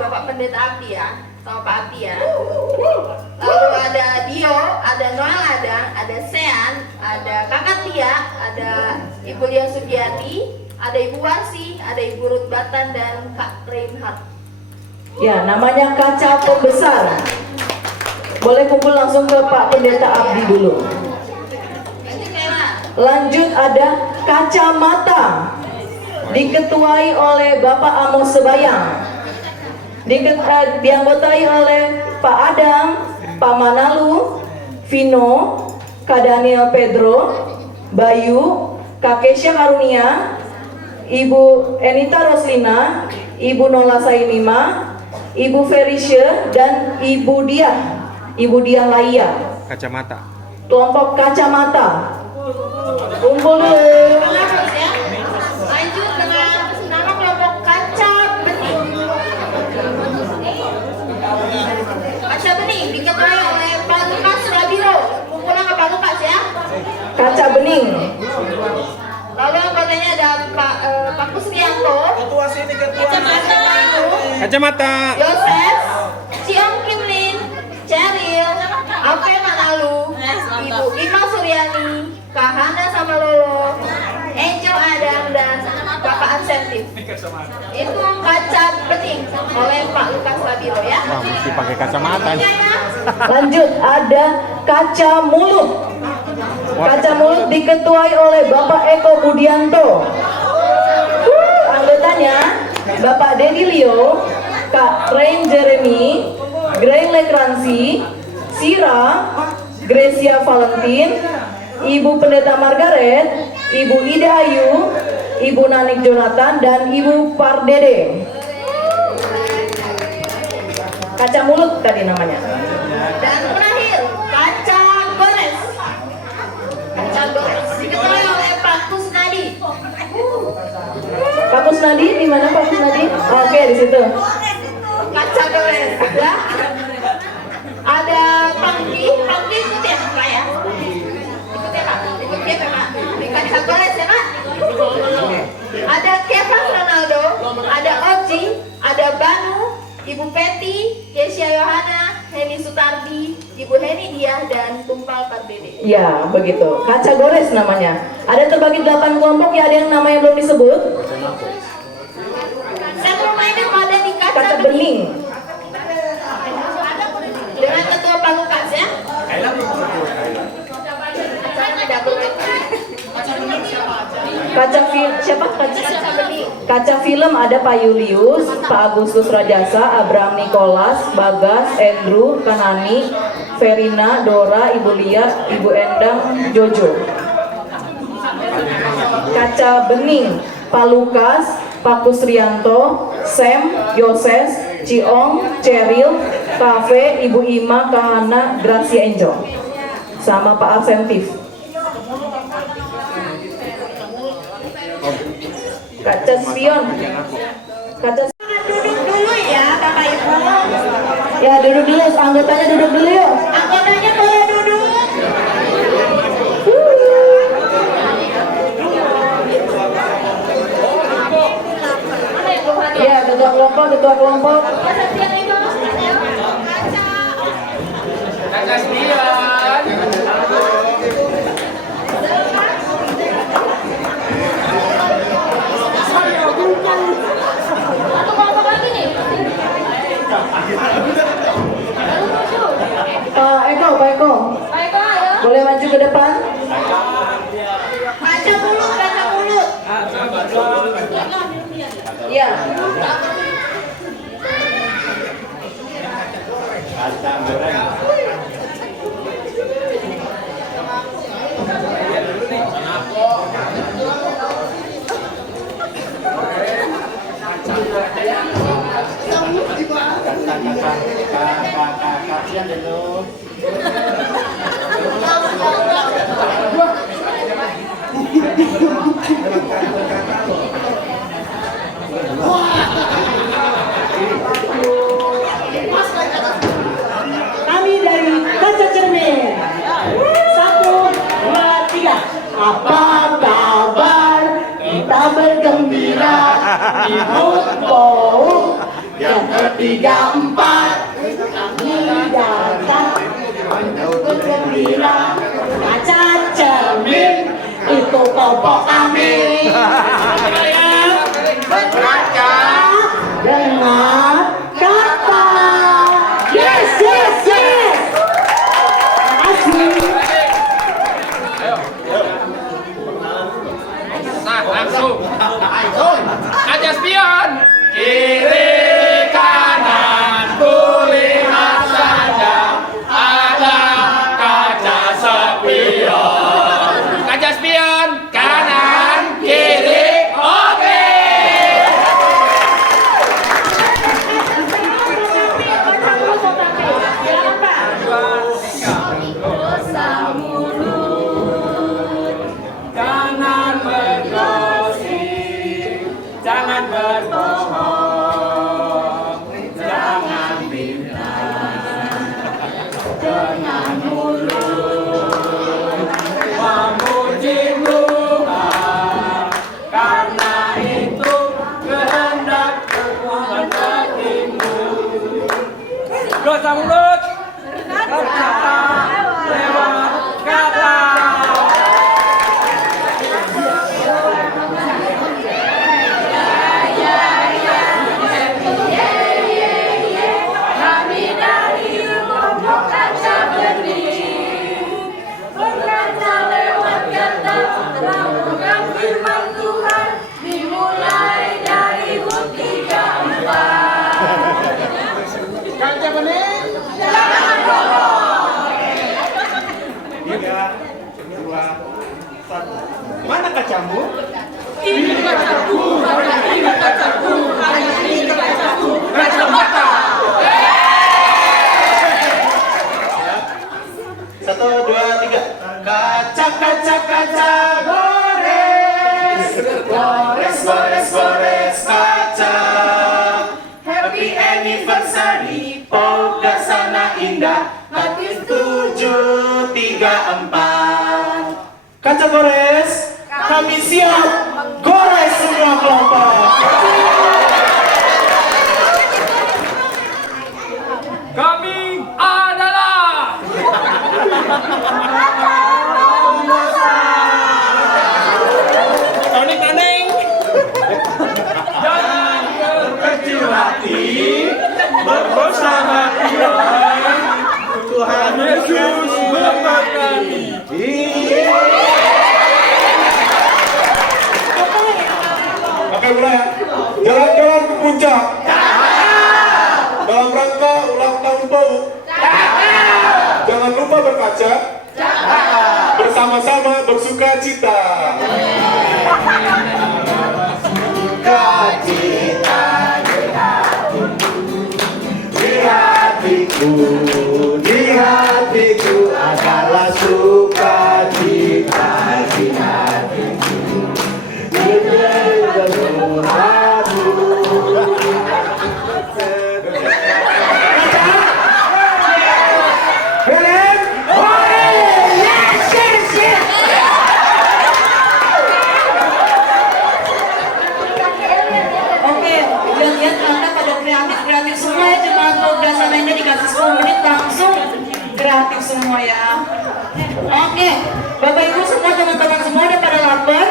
Bapak Pendeta Abdi ya, sama Pak Abdi ya. Lalu ada Dio, ada Noel ada Sean, ada Kakak Tia, ada Ibu Lia Sugiati, ada Ibu Warsi, ada Ibu Ruth Batan, dan Kak Reinhardt. Ya, namanya Kaca Pembesar. Boleh kumpul langsung ke Pak Pendeta Abdi dulu. Lanjut ada kacamata, diketuai oleh Bapak Amos Sebayang, dianggotai oleh Pak Adang, Pak Manalu, Vino, Kak Daniel Pedro, Bayu, Kak Kesha Karunia, Ibu Enita Roslina, Ibu Nola Saimima, Ibu Ferisha, dan Ibu Diah Laia. Kacamata. Kelompok kacamata. Kumpul dulu. Lanjut dengan nama kelompok kaca bening. Kaca bening diketuai oleh Pak Lukas Labiro. Kumpulan ke Pak Lukas ya. Kaca bening. Lalu anggotanya ada Pak Kusrianto, Ketua sini, ketua. Kacamata. Yosef, Ciong Kimlin, Cheryl, Alfe Manalu, Ibu Ima Suryani, Kak Hana sama Lolo, Angel Adam, dan Bapak Ansentif. Itu kaca bening oleh Pak Lukas Labiro ya. Wah, mesti pakai kacamata nih. Lanjut ada kaca mulut. Kaca mulut diketuai oleh Bapak Eko Budianto. Anggotanya Bapak Dedi Leo, Kak Rain Jeremy, Grain Lekransi, Sira, Gracia Valentin, Ibu Pendeta Margaret, Ibu Ida Ayu, Ibu Nanik Jonathan, dan Ibu Pardede. Kaca mulut tadi namanya. Dan terakhir kaca gores. Kaca gores diketuai oleh Pak Kusnadi. Pak Kusnadi di mana Pak Kusnadi? Oke, di situ. Kaca gores ya. Ada Pangki ikut ya Pak ya. Ikut ya Pak, ikut ya Pak. Di kaca gores ya Pak. Ada Kevin Ronaldo, ada Oji, ada Banu, Ibu Peti, Yesia Yohana, Heni Sutardi, Ibu Heni Diah, dan Tumpal Pardede. Ya, begitu. Kaca gores namanya. Ada terbagi 8 kelompok ya, ada yang namanya belum disebut. Saya reminder pada di Kaca bening. dengan Ketua Pak Lukas ya. Siapa? Kaca bening. Kaca film ada Pak Julius, Pak Agustus Rajasa, Abraham Nicholas, Bagas, Andrew, Kanani, Verina, Dora, Ibu Lia, Ibu Endang, Jojo. Kaca bening Pak Lukas, Pak Kusrianto, Sam, Yoses, Ciong, Cheryl, Cafe, Ibu Ima, Kahana, Gracia Angel, sama Pak Arsentif. Kaca spion. Kaca Duduk dulu ya Bapak Ibu. ya, duduk dulu, anggotanya duduk dulu yuk. Anggotanya boleh duduk. Ya, ketua kelompok. Kaca spion. Satu kelompok lagi nih. Pak Eko, Pak Eko ayo. boleh maju ke depan? Kaca mulut. Ya. Kasihan dulu. Kami dari Kaca Cermin. 1, 2, 3. Apa kabar? Kita bergembira. Ikut bau. Yang ketiga, 4. Kami datang untuk bergembira. Kaca Cermin itu kelompok kami. Berkaca dengan kata. Yes. Nah, langsung. Aja spion. Kiri kanan kulihat saja ada kaca spion. Kaca spion kanan kiri oke. Jangan bergosip, jangan berbohong, jangan bilang dengan mulut memuji Tuhan, karena itu kehendak Tuhan bagimu. Dosa mulut berkata lewat kata. Mana kacamu? Ini kacaku, ini kacaku, ini kacaku, kacamata. Satu, dua, tiga. Kaca, kaca, kaca, gores, gores, gores, gores, kaca. Happy anniversary, Pokda Sana Indah, Makin 734. Kaca gores, kami siap gores semua kelompok. Kami adalah Tony Taneng. jangan berkecil hati, Bersama hati, Tuhan Yesus memberkati. Oke, mulai ya. Jalan-jalan ke puncak. Dalam rangka ulang tahun bau. Jangan lupa berkaca. Bersama-sama bersuka cita. Di hatiku adalah sukacita di hatiku. Oke, lihat Anda pada kreatif semua ya, jemaat Pokda Sananya dikasih 10 menit langsung kreatif semua ya. Oke, Bapak Ibu semua, teman-teman semua udah pada lapar?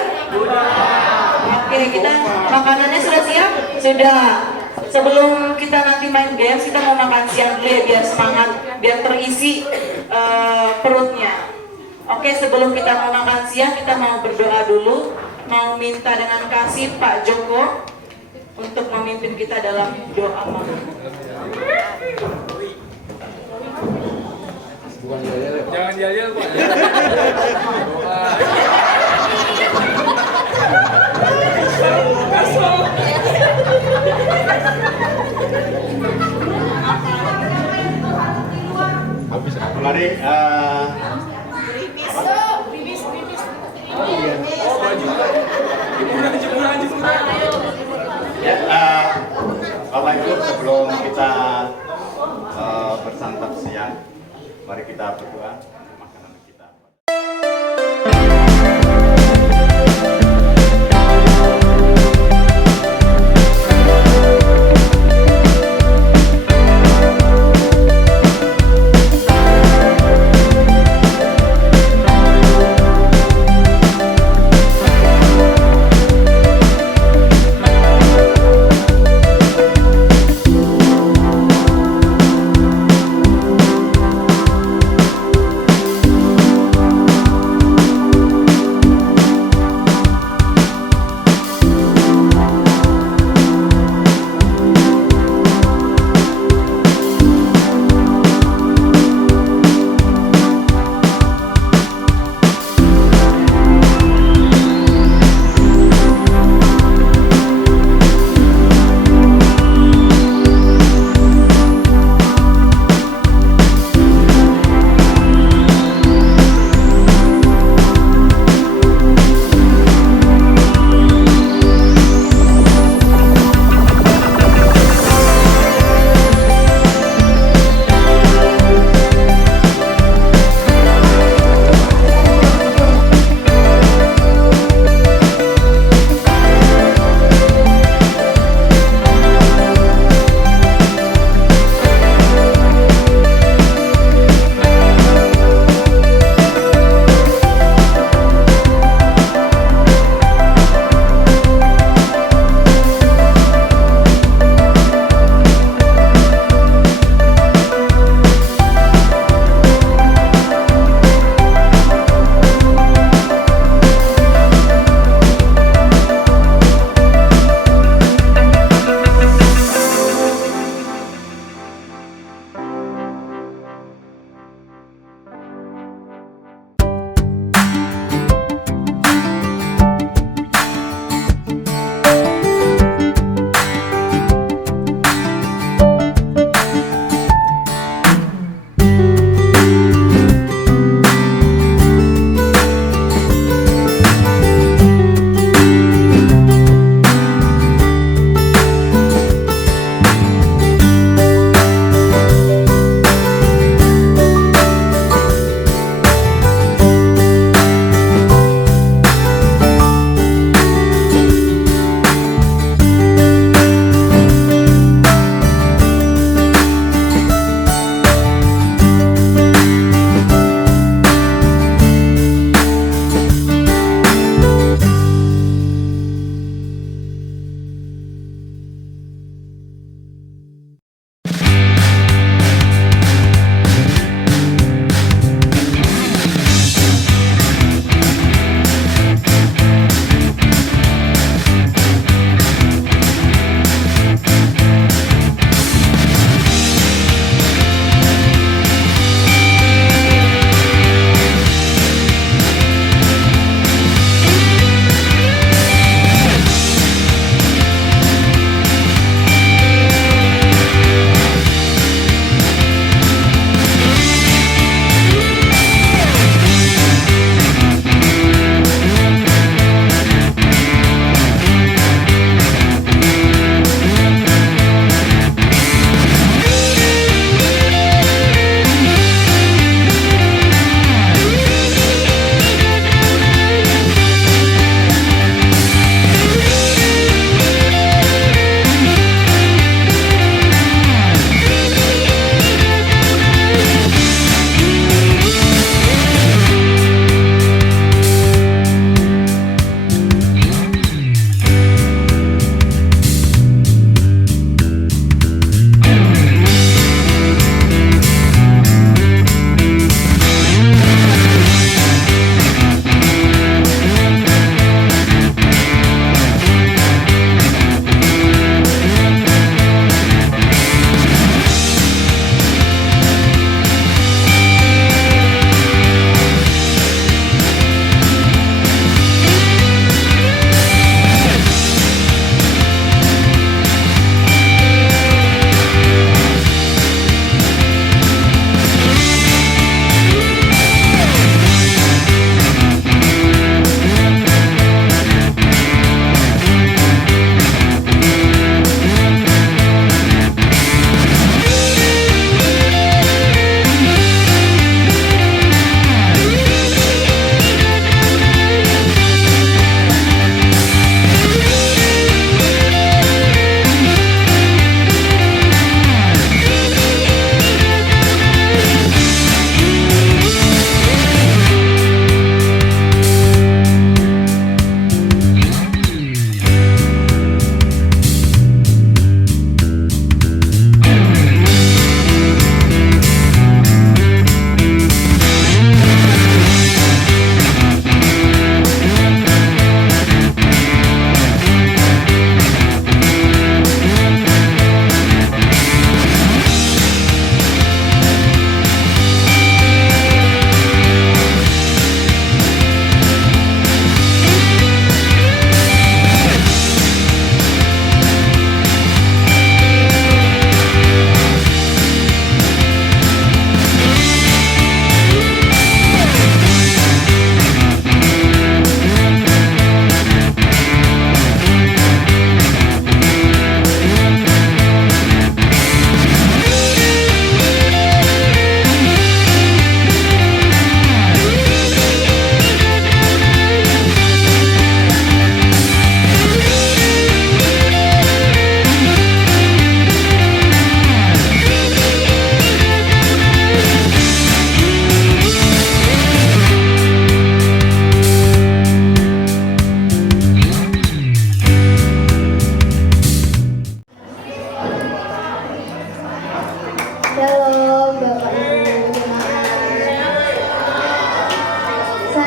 Oke, kita makanannya sudah siap? Sudah. Sebelum kita nanti main games, kita mau makan siang dulu ya, biar semangat, biar terisi perutnya. Oke, sebelum kita mau makan siang, kita mau berdoa dulu. Mau minta dengan kasih Pak Joko untuk memimpin kita dalam doa malam. Jangan yel-yel, Pak. Mari. Ya, Bapak Ibu, sebelum kita bersantap siang, mari kita berdoa.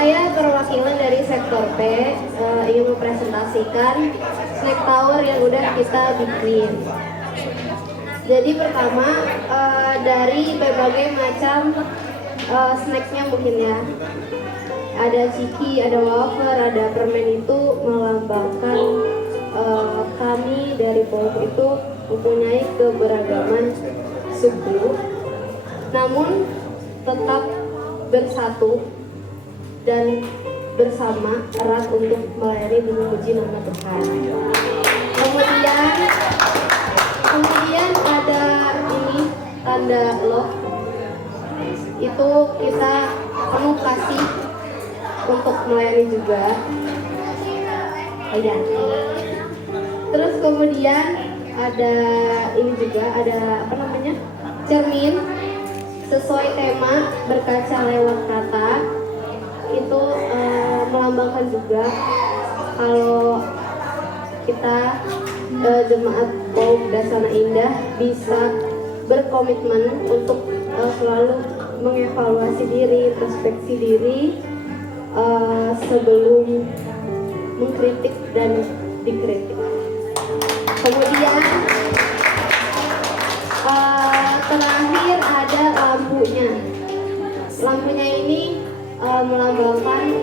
Saya perwakilan dari sektor P ingin mempresentasikan snack tower yang udah kita bikin. Jadi pertama dari berbagai macam snacknya mungkin ya. Ada ciki, ada wafer, ada permen, itu melambangkan kami dari POUK itu mempunyai keberagaman suku, namun tetap bersatu dan bersama erat untuk melayani dan memuji nama Tuhan. Kemudian ada ini tanda love, itu kita penuh kasih untuk melayani juga. Ya. Terus kemudian ada ini juga, ada apa namanya, cermin sesuai tema berkaca lewat kata. Itu melambangkan juga kalau kita jemaat POUK Dasana Indah bisa berkomitmen untuk selalu mengevaluasi diri, introspeksi diri sebelum mengkritik dan dikritik. Kemudian terakhir ada lampunya. Lampunya ini melambangkan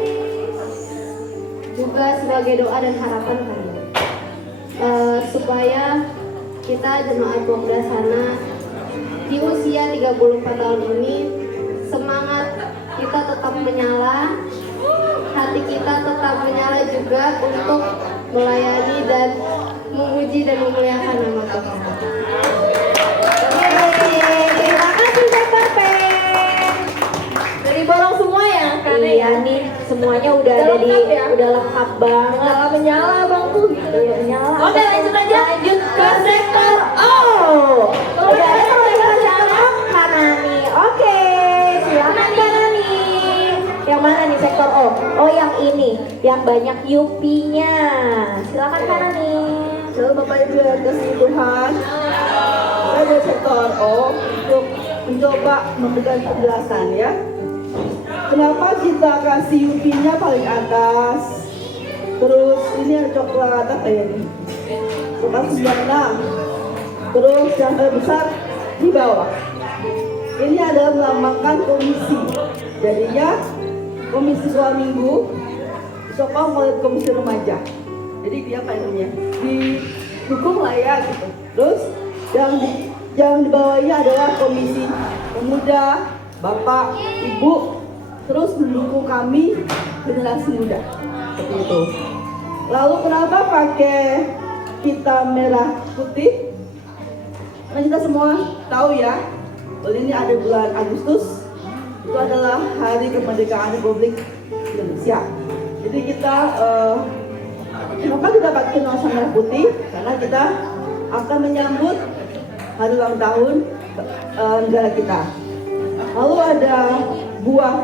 juga sebagai doa dan harapan kami supaya kita jemaat POUK Dasana di usia 34 tahun ini semangat kita tetap menyala, hati kita tetap menyala juga untuk melayani dan memuji dan memuliakan nama Tuhan. Terima kasih Sektor P. Dari borong semua ya, karena Iya nih, semuanya udah ada di, ya? udah lengkap banget. Menyala bangku gitu. Iya, menyala. Oke, lanjut aja. Lanjut ke sektor O. Udah ada sektor O, Kanani. Oke, silakan Kanani. Yang mana nih sektor O? Oh, yang ini, yang banyak yupinya. Silakan Kanani. Halo Bapak Ibu yang dikasihi Tuhan. Saya dari sektor O untuk mencoba memberikan penjelasan ya. Kenapa kita kasih yupinya paling atas? Terus ini ada coklat apa ya ini? Coklat 96. Terus yang terbesar di bawah. Ini adalah melambangkan komisi. Jadinya komisi sekolah minggu disokong oleh komisi remaja. Jadi dia apa namanya? Didukung lah ya gitu. Terus yang di bawahnya adalah komisi pemuda, bapak, ibu, terus mendukung kami generasi muda seperti itu. Lalu kenapa pakai pita merah putih? Karena kita semua tahu ya, bahwa ini ada bulan Agustus, itu adalah hari kemerdekaan Republik Indonesia. Jadi kita kenapa kita pakai nuansa merah putih? Karena kita akan menyambut hari ulang tahun negara kita. Lalu ada buah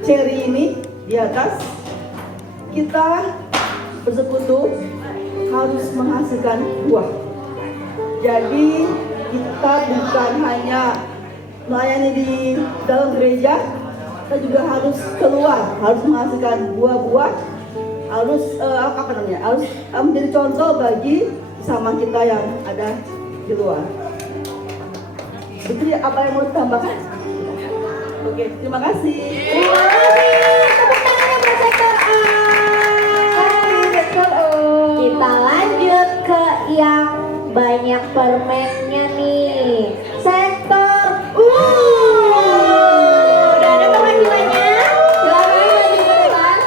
cherry ini di atas. Kita bersekutu harus menghasilkan buah. Jadi kita bukan hanya melayani di dalam gereja, kita juga harus keluar, harus menghasilkan buah-buah, harus harus menjadi contoh bagi sama kita yang ada di luar. Betul, apa yang mau ditambahkan? Oke, terima kasih. Terima kasih. Tepuk tangannya buat sektor A. Sektor O. Kita lanjut ke yang banyak permennya nih. Sektor U. Udah ada perwakilannya? Silakan maju ke depan.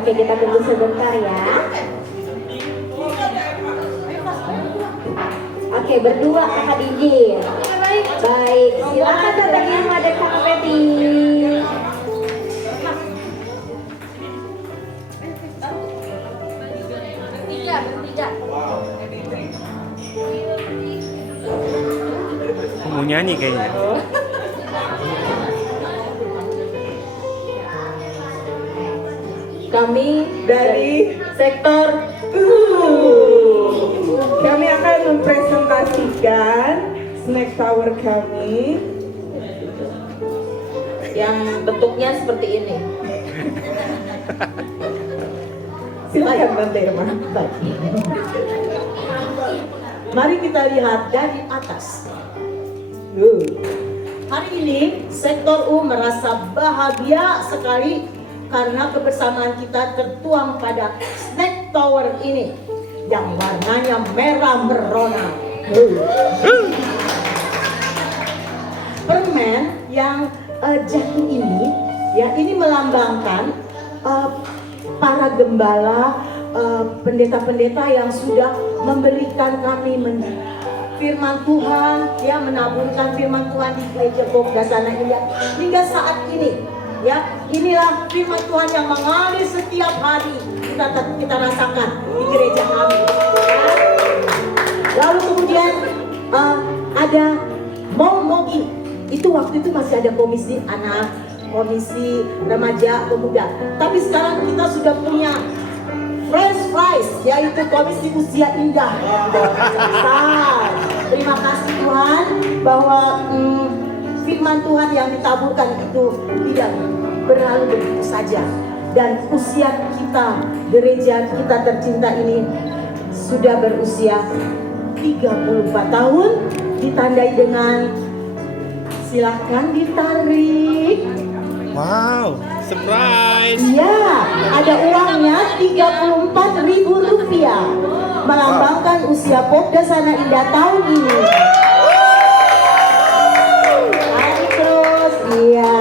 Oke, kita tunggu sebentar ya. Oke, berdua kakak DJ. Baik, silakan datang yang ada kakak Betty. Mau nyanyi kayaknya. Kami dari sektor U. Kami akan mempresentasikan snack tower kami yang bentuknya seperti ini. Silakan Tante Irma. Mari kita lihat dari atas. Hari ini sektor U merasa bahagia sekali karena kebersamaan kita tertuang pada snack tower ini yang warnanya merah merona. Permen yang jatuh ini, ya ini melambangkan para gembala, pendeta-pendeta yang sudah memberikan kami firman Tuhan, ya menaburkan firman Tuhan di gereja Pokda Sana Indah hingga saat ini. Ya, inilah firman Tuhan yang mengalir setiap hari kita rasakan di gereja kami. Lalu kemudian ada Mogi. Itu waktu itu masih ada komisi anak, komisi remaja, pemuda. Tapi sekarang kita sudah punya French Fries, yaitu komisi usia indah. Terima kasih Tuhan bahwa firman Tuhan yang ditaburkan itu tidak berlalu begitu saja. Dan usia kita, gereja kita tercinta ini sudah berusia 34 tahun, ditandai dengan, silakan ditarik. Wow, surprise. Ya, ada uangnya Rp34.000, melambangkan usia Pokda Sana Indah tahun ini. Tarik terus, iya.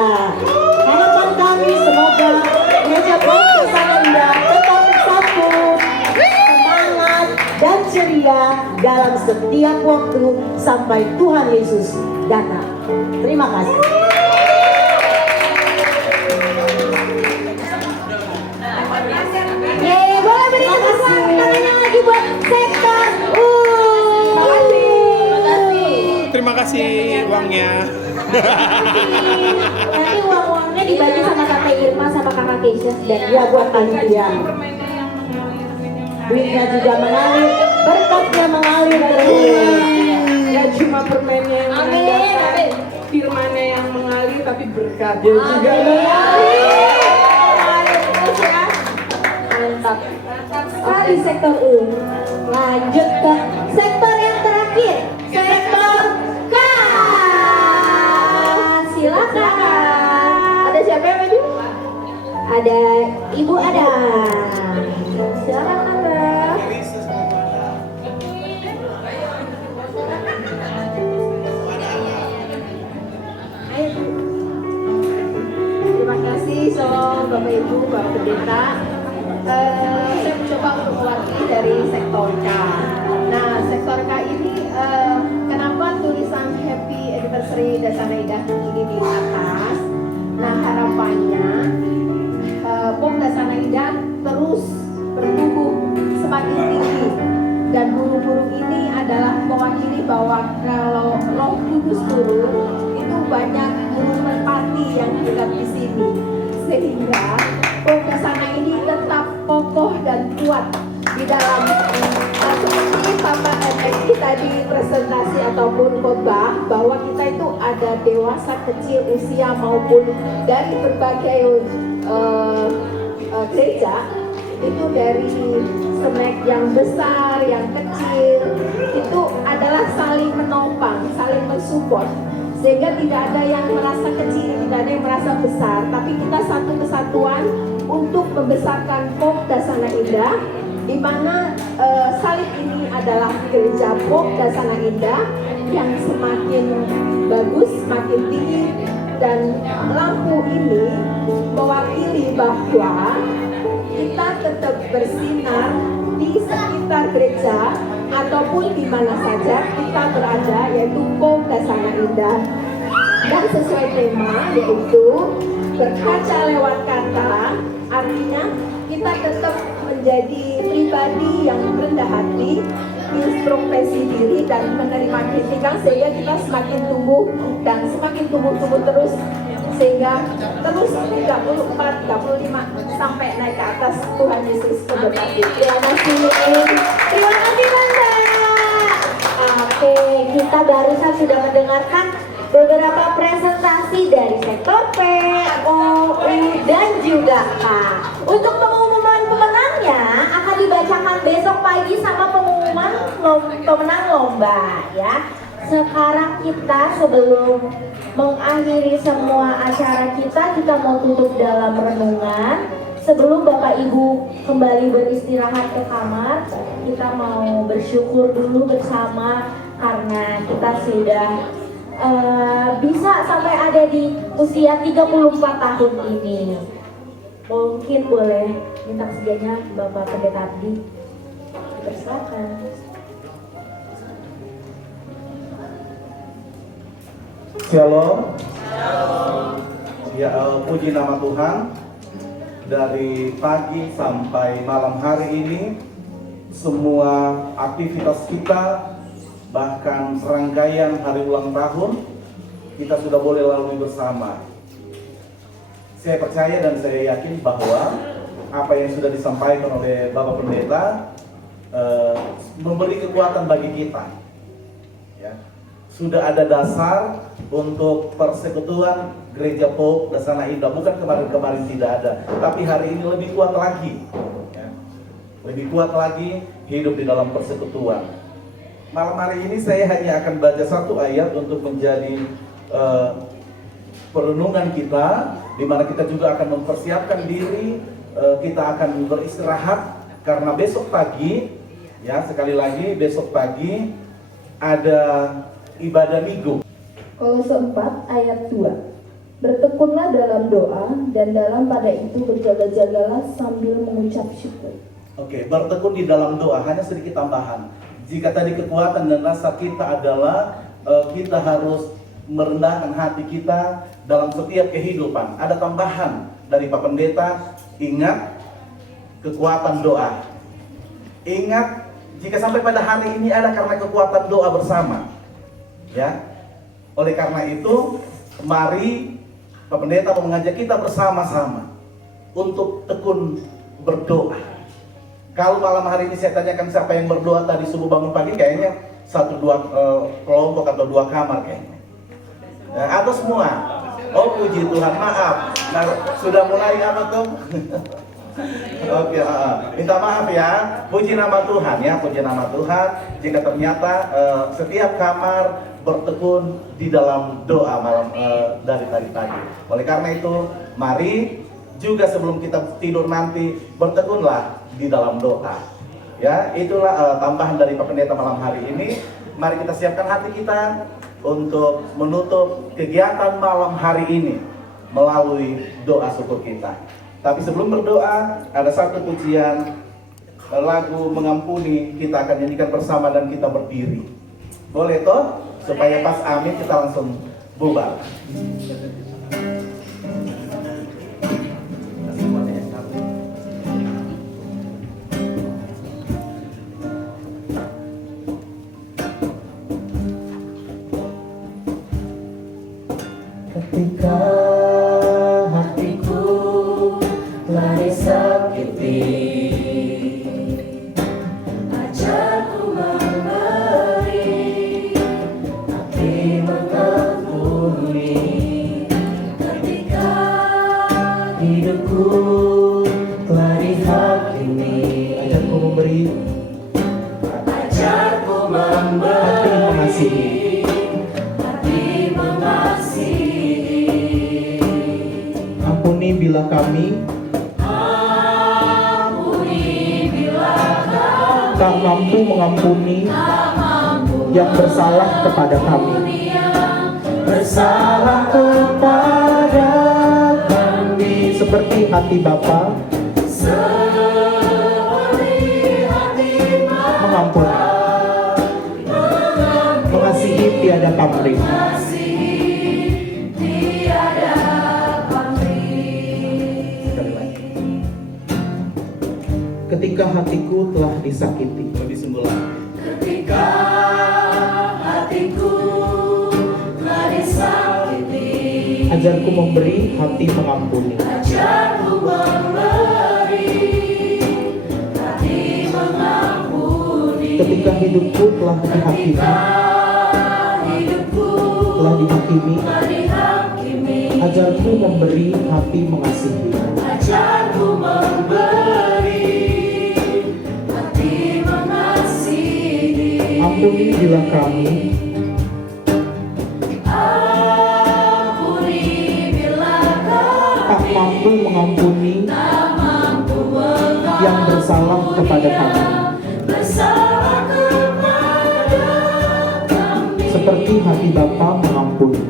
Harapan kami semoga gereja Pokda Sana Indah tetap satu, semangat dan ceria dalam setiap waktu sampai Tuhan Yesus datang. Terima kasih. Boleh beri tepuk tangannya lagi buat sektor U. Terima kasih uangnya. Nanti uang-uangnya dibagi sama Tante Irma sama Kakak Keisha dan Ya buat kalian. Duitnya juga mengalir, berkatnya mengalir terus. Ya cuma permennya yang mengalir, firmannya yang mengalir, tapi berkatnya juga mengalir. mantap sekali sektor U. Lanjut ke sektor yang terakhir, sektor K. Silakan. Ada siapa yang maju? Ada Ibu Ada. Silakan Anda. Terima kasih Bapak Ibu, Bapak Pendeta. Saya mencoba untuk mewakili dari sektor K. Nah, sektor K ini kenapa tulisan Happy Anniversary Dasana Indah ini di atas? Nah, harapannya Pok Dasana Indah terus bertumbuh semakin tinggi, dan burung-burung ini adalah mewakili bahwa kalau Roh Kudus turun itu banyak burung merpati yang tinggal di sini, sehingga Pok Dasana ini tetap kokoh dan kuat di dalam seperti Bapak MSI tadi presentasi ataupun khotbah bahwa kita itu ada dewasa, kecil, usia maupun dari berbagai gereja, itu dari snack yang besar, yang kecil, itu adalah saling menopang, saling mensupport, sehingga tidak ada yang merasa kecil, tidak ada yang merasa besar, tapi kita satu kesatuan untuk membesarkan Pok Dasana Indah, di mana salib ini adalah gereja Pok Dasana Indah yang semakin bagus, semakin tinggi, dan lampu ini mewakili bahwa kita tetap bersinar di sekitar gereja ataupun di mana saja kita berada, yaitu Pok Dasana Indah. Dan sesuai tema, yaitu berkaca lewat kata, artinya kita tetap menjadi pribadi yang rendah hati, introspeksi diri dan menerima kritikan, sehingga kita semakin tumbuh dan semakin tumbuh terus, sehingga terus 34, 35 sampai naik ke atas. Tuhan Yesus memberkati. Terima kasih. Terima kasih Bunda. Oke, kita barusan sudah mendengarkan beberapa presentasi dari sektor P, O, U, dan juga K. Untuk pengumuman pemenangnya akan dibacakan besok pagi sama pengumuman pemenang lomba ya. Sekarang kita sebelum mengakhiri semua acara kita mau tutup dalam renungan. Sebelum Bapak Ibu kembali beristirahat ke kamar, kita mau bersyukur dulu bersama karena kita sudah bisa sampai ada di usia 34 tahun ini. Mungkin boleh minta sedianya Bapak Pendeta Abdi. Persilakan. Shalom. Ya, puji nama Tuhan. Dari pagi sampai malam hari ini, semua aktivitas kita, bahkan serangkaian hari ulang tahun, kita sudah boleh lalui bersama. Saya percaya dan saya yakin bahwa apa yang sudah disampaikan oleh Bapak Pendeta memberi kekuatan bagi kita. Ya. Sudah ada dasar untuk persekutuan Gereja Pop Dasana Indah. Bukan kemarin-kemarin tidak ada, tapi hari ini lebih kuat lagi ya. Lebih kuat lagi hidup di dalam persekutuan. Malam hari ini saya hanya akan baca satu ayat untuk menjadi perenungan kita, di mana kita juga akan mempersiapkan diri. Kita akan beristirahat karena besok pagi ya, sekali lagi besok pagi ada ibadah minggu. Kolose 4 ayat 2. Bertekunlah dalam doa dan dalam pada itu berjaga-jagalah sambil mengucap syukur. Oke, bertekun di dalam doa, hanya sedikit tambahan. Jika tadi kekuatan dan rasa kita adalah kita harus merendahkan hati kita dalam setiap kehidupan. Ada tambahan dari Pak Pendeta, ingat kekuatan doa. Ingat, jika sampai pada hari ini ada karena kekuatan doa bersama. Ya, oleh karena itu, mari Pak Pendeta mau mengajak kita bersama-sama untuk tekun berdoa. Kalau malam hari ini saya tanyakan siapa yang berdoa tadi subuh bangun pagi, kayaknya 1-2 kelompok atau 2 kamar kayaknya. Atau semua? Oh puji Tuhan, maaf. Nah, sudah mulai apa tuh? Oke, minta maaf ya. Puji nama Tuhan ya, puji nama Tuhan. Jika ternyata setiap kamar bertekun di dalam doa malam dari tadi pagi. Oleh karena itu, mari juga sebelum kita tidur nanti bertekunlah di dalam doa. Ya, itulah tambahan dari Pak Pendeta malam hari ini. Mari kita siapkan hati kita untuk menutup kegiatan malam hari ini melalui doa syukur kita. Tapi sebelum berdoa, ada satu pujian lagu Mengampuni, kita akan nyanyikan bersama dan kita berdiri. Boleh toh? Supaya pas amin kita langsung bubar. Ketika hatiku telah disakiti, ajarku memberi, hati mengampuni. Ketika hidupku telah dihakimi, ajarku memberi, ajarku memberi, hati mengasihi. Bila kami tak mampu mengampuni yang bersalah kepada kami, bersalah kepada kami, seperti hati Bapa mengampuni, mengasihi tiada pamrih. Ketika hatiku telah disakiti, lebih sungguh lagi. Ketika hatiku telah disakiti, ajarku memberi, hati mengampuni. Ajarku memberi, hati mengampuni. Ketika hidupku telah dihakimi, dihakimi, ajarku memberi hati mengasihi. Ajarku memberi hati mengasihi. Ampuni bila kami tak mampu mengampuni yang bersalah kepada kami, seperti hati Bapa mengampuni.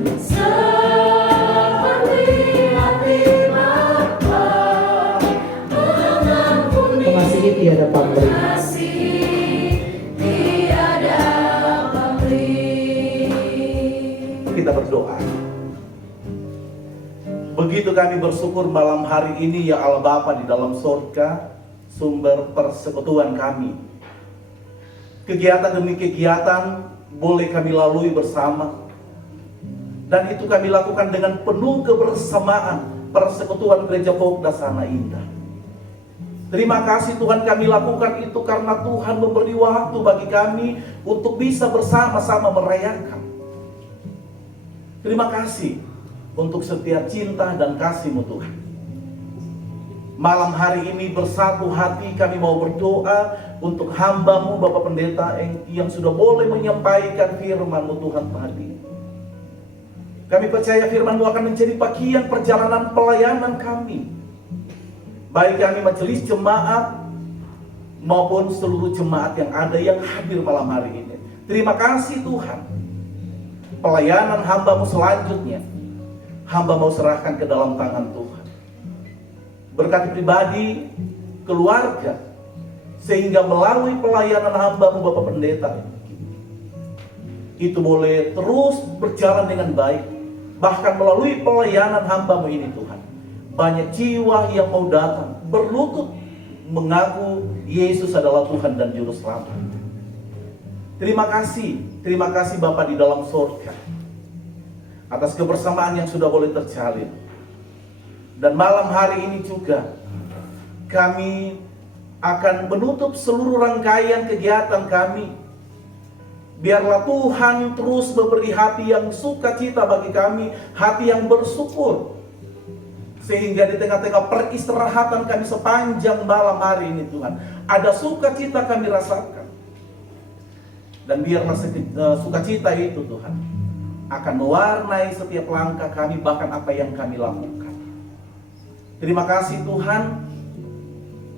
Mengasihi tiada pamrih. Kita berdoa. Begitu kami bersyukur malam hari ini ya Allah Bapa di dalam surga, sumber persekutuan kami. Kegiatan demi kegiatan boleh kami lalui bersama. Dan itu kami lakukan dengan penuh kebersamaan persekutuan Gereja Pokdasana Indah. Terima kasih Tuhan, kami lakukan itu karena Tuhan memberi waktu bagi kami untuk bisa bersama-sama merayakan. Terima kasih untuk setiap cinta dan kasih-Mu Tuhan. Malam hari ini bersatu hati kami mau berdoa untuk hamba-Mu Bapak Pendeta yang sudah boleh menyampaikan firman-Mu Tuhan tadi. Kami percaya firman-Mu akan menjadi bagian perjalanan pelayanan kami. Baik kami majelis jemaat maupun seluruh jemaat yang ada yang hadir malam hari ini. Terima kasih Tuhan. Pelayanan hamba-Mu selanjutnya hamba mau serahkan ke dalam tangan Tuhan. Berkati pribadi, keluarga, sehingga melalui pelayanan hamba-Mu Bapak Pendeta itu boleh terus berjalan dengan baik. Bahkan melalui pelayanan hamba-Mu ini Tuhan, banyak jiwa yang mau datang berlutut mengaku Yesus adalah Tuhan dan Juru Selamat. Terima kasih Bapa di dalam surga atas kebersamaan yang sudah boleh terjalin. Dan malam hari ini juga kami akan menutup seluruh rangkaian kegiatan kami. Biarlah Tuhan terus memberi hati yang sukacita bagi kami, hati yang bersyukur. Sehingga di tengah-tengah peristirahatan kami sepanjang malam hari ini Tuhan, ada sukacita kami rasakan. Dan biarlah sukacita itu Tuhan akan mewarnai setiap langkah kami, bahkan apa yang kami lakukan. Terima kasih Tuhan,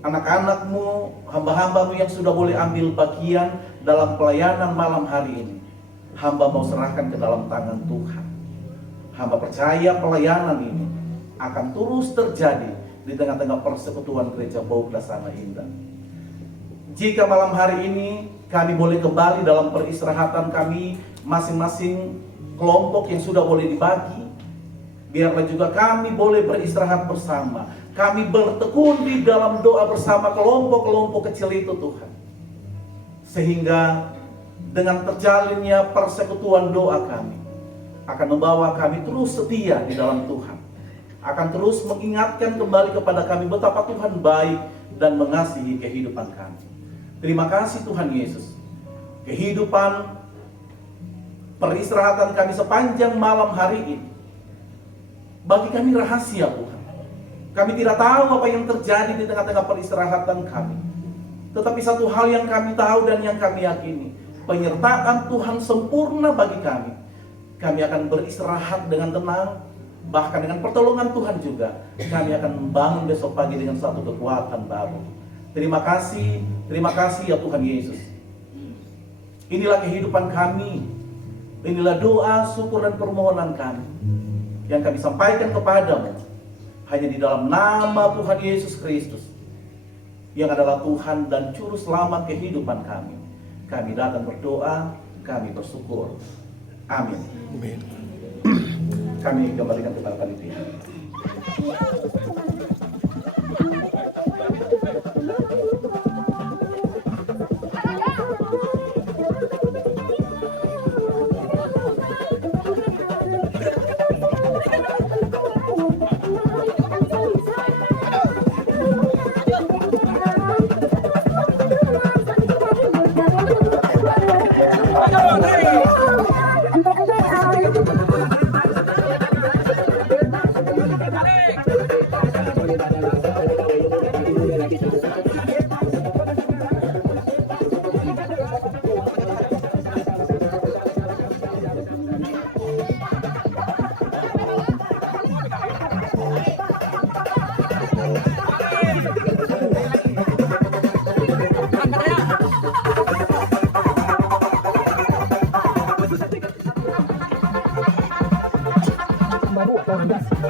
anak-anak-Mu, hamba-hamba-Mu yang sudah boleh ambil bagian dalam pelayanan malam hari ini. Hamba mau serahkan ke dalam tangan Tuhan. Hamba percaya pelayanan ini akan terus terjadi di tengah-tengah persekutuan Gereja Pokdasana Indah. Jika malam hari ini kami boleh kembali dalam peristirahatan kami masing-masing kelompok yang sudah boleh dibagi, biarlah juga kami boleh beristirahat bersama. Kami bertekun di dalam doa bersama kelompok-kelompok kecil itu Tuhan. Sehingga dengan terjalinnya persekutuan doa kami akan membawa kami terus setia di dalam Tuhan. Akan terus mengingatkan kembali kepada kami betapa Tuhan baik dan mengasihi kehidupan kami. Terima kasih Tuhan Yesus. Kehidupan peristirahatan kami sepanjang malam hari ini bagi kami rahasia Tuhan. Kami tidak tahu apa yang terjadi di tengah-tengah peristirahatan kami. Tetapi satu hal yang kami tahu dan yang kami yakini, penyertaan Tuhan sempurna bagi kami. Kami akan beristirahat dengan tenang, bahkan dengan pertolongan Tuhan juga. Kami akan membangun besok pagi dengan satu kekuatan baru. Terima kasih ya Tuhan Yesus. Inilah kehidupan kami. Inilah doa, syukur dan permohonan kami yang kami sampaikan kepadamu hanya di dalam nama Tuhan Yesus Kristus yang adalah Tuhan dan Juru Selamat kehidupan kami. Kami datang berdoa, kami bersyukur. Amin. Kami kembalikan kepada panitia. Hey! Sampai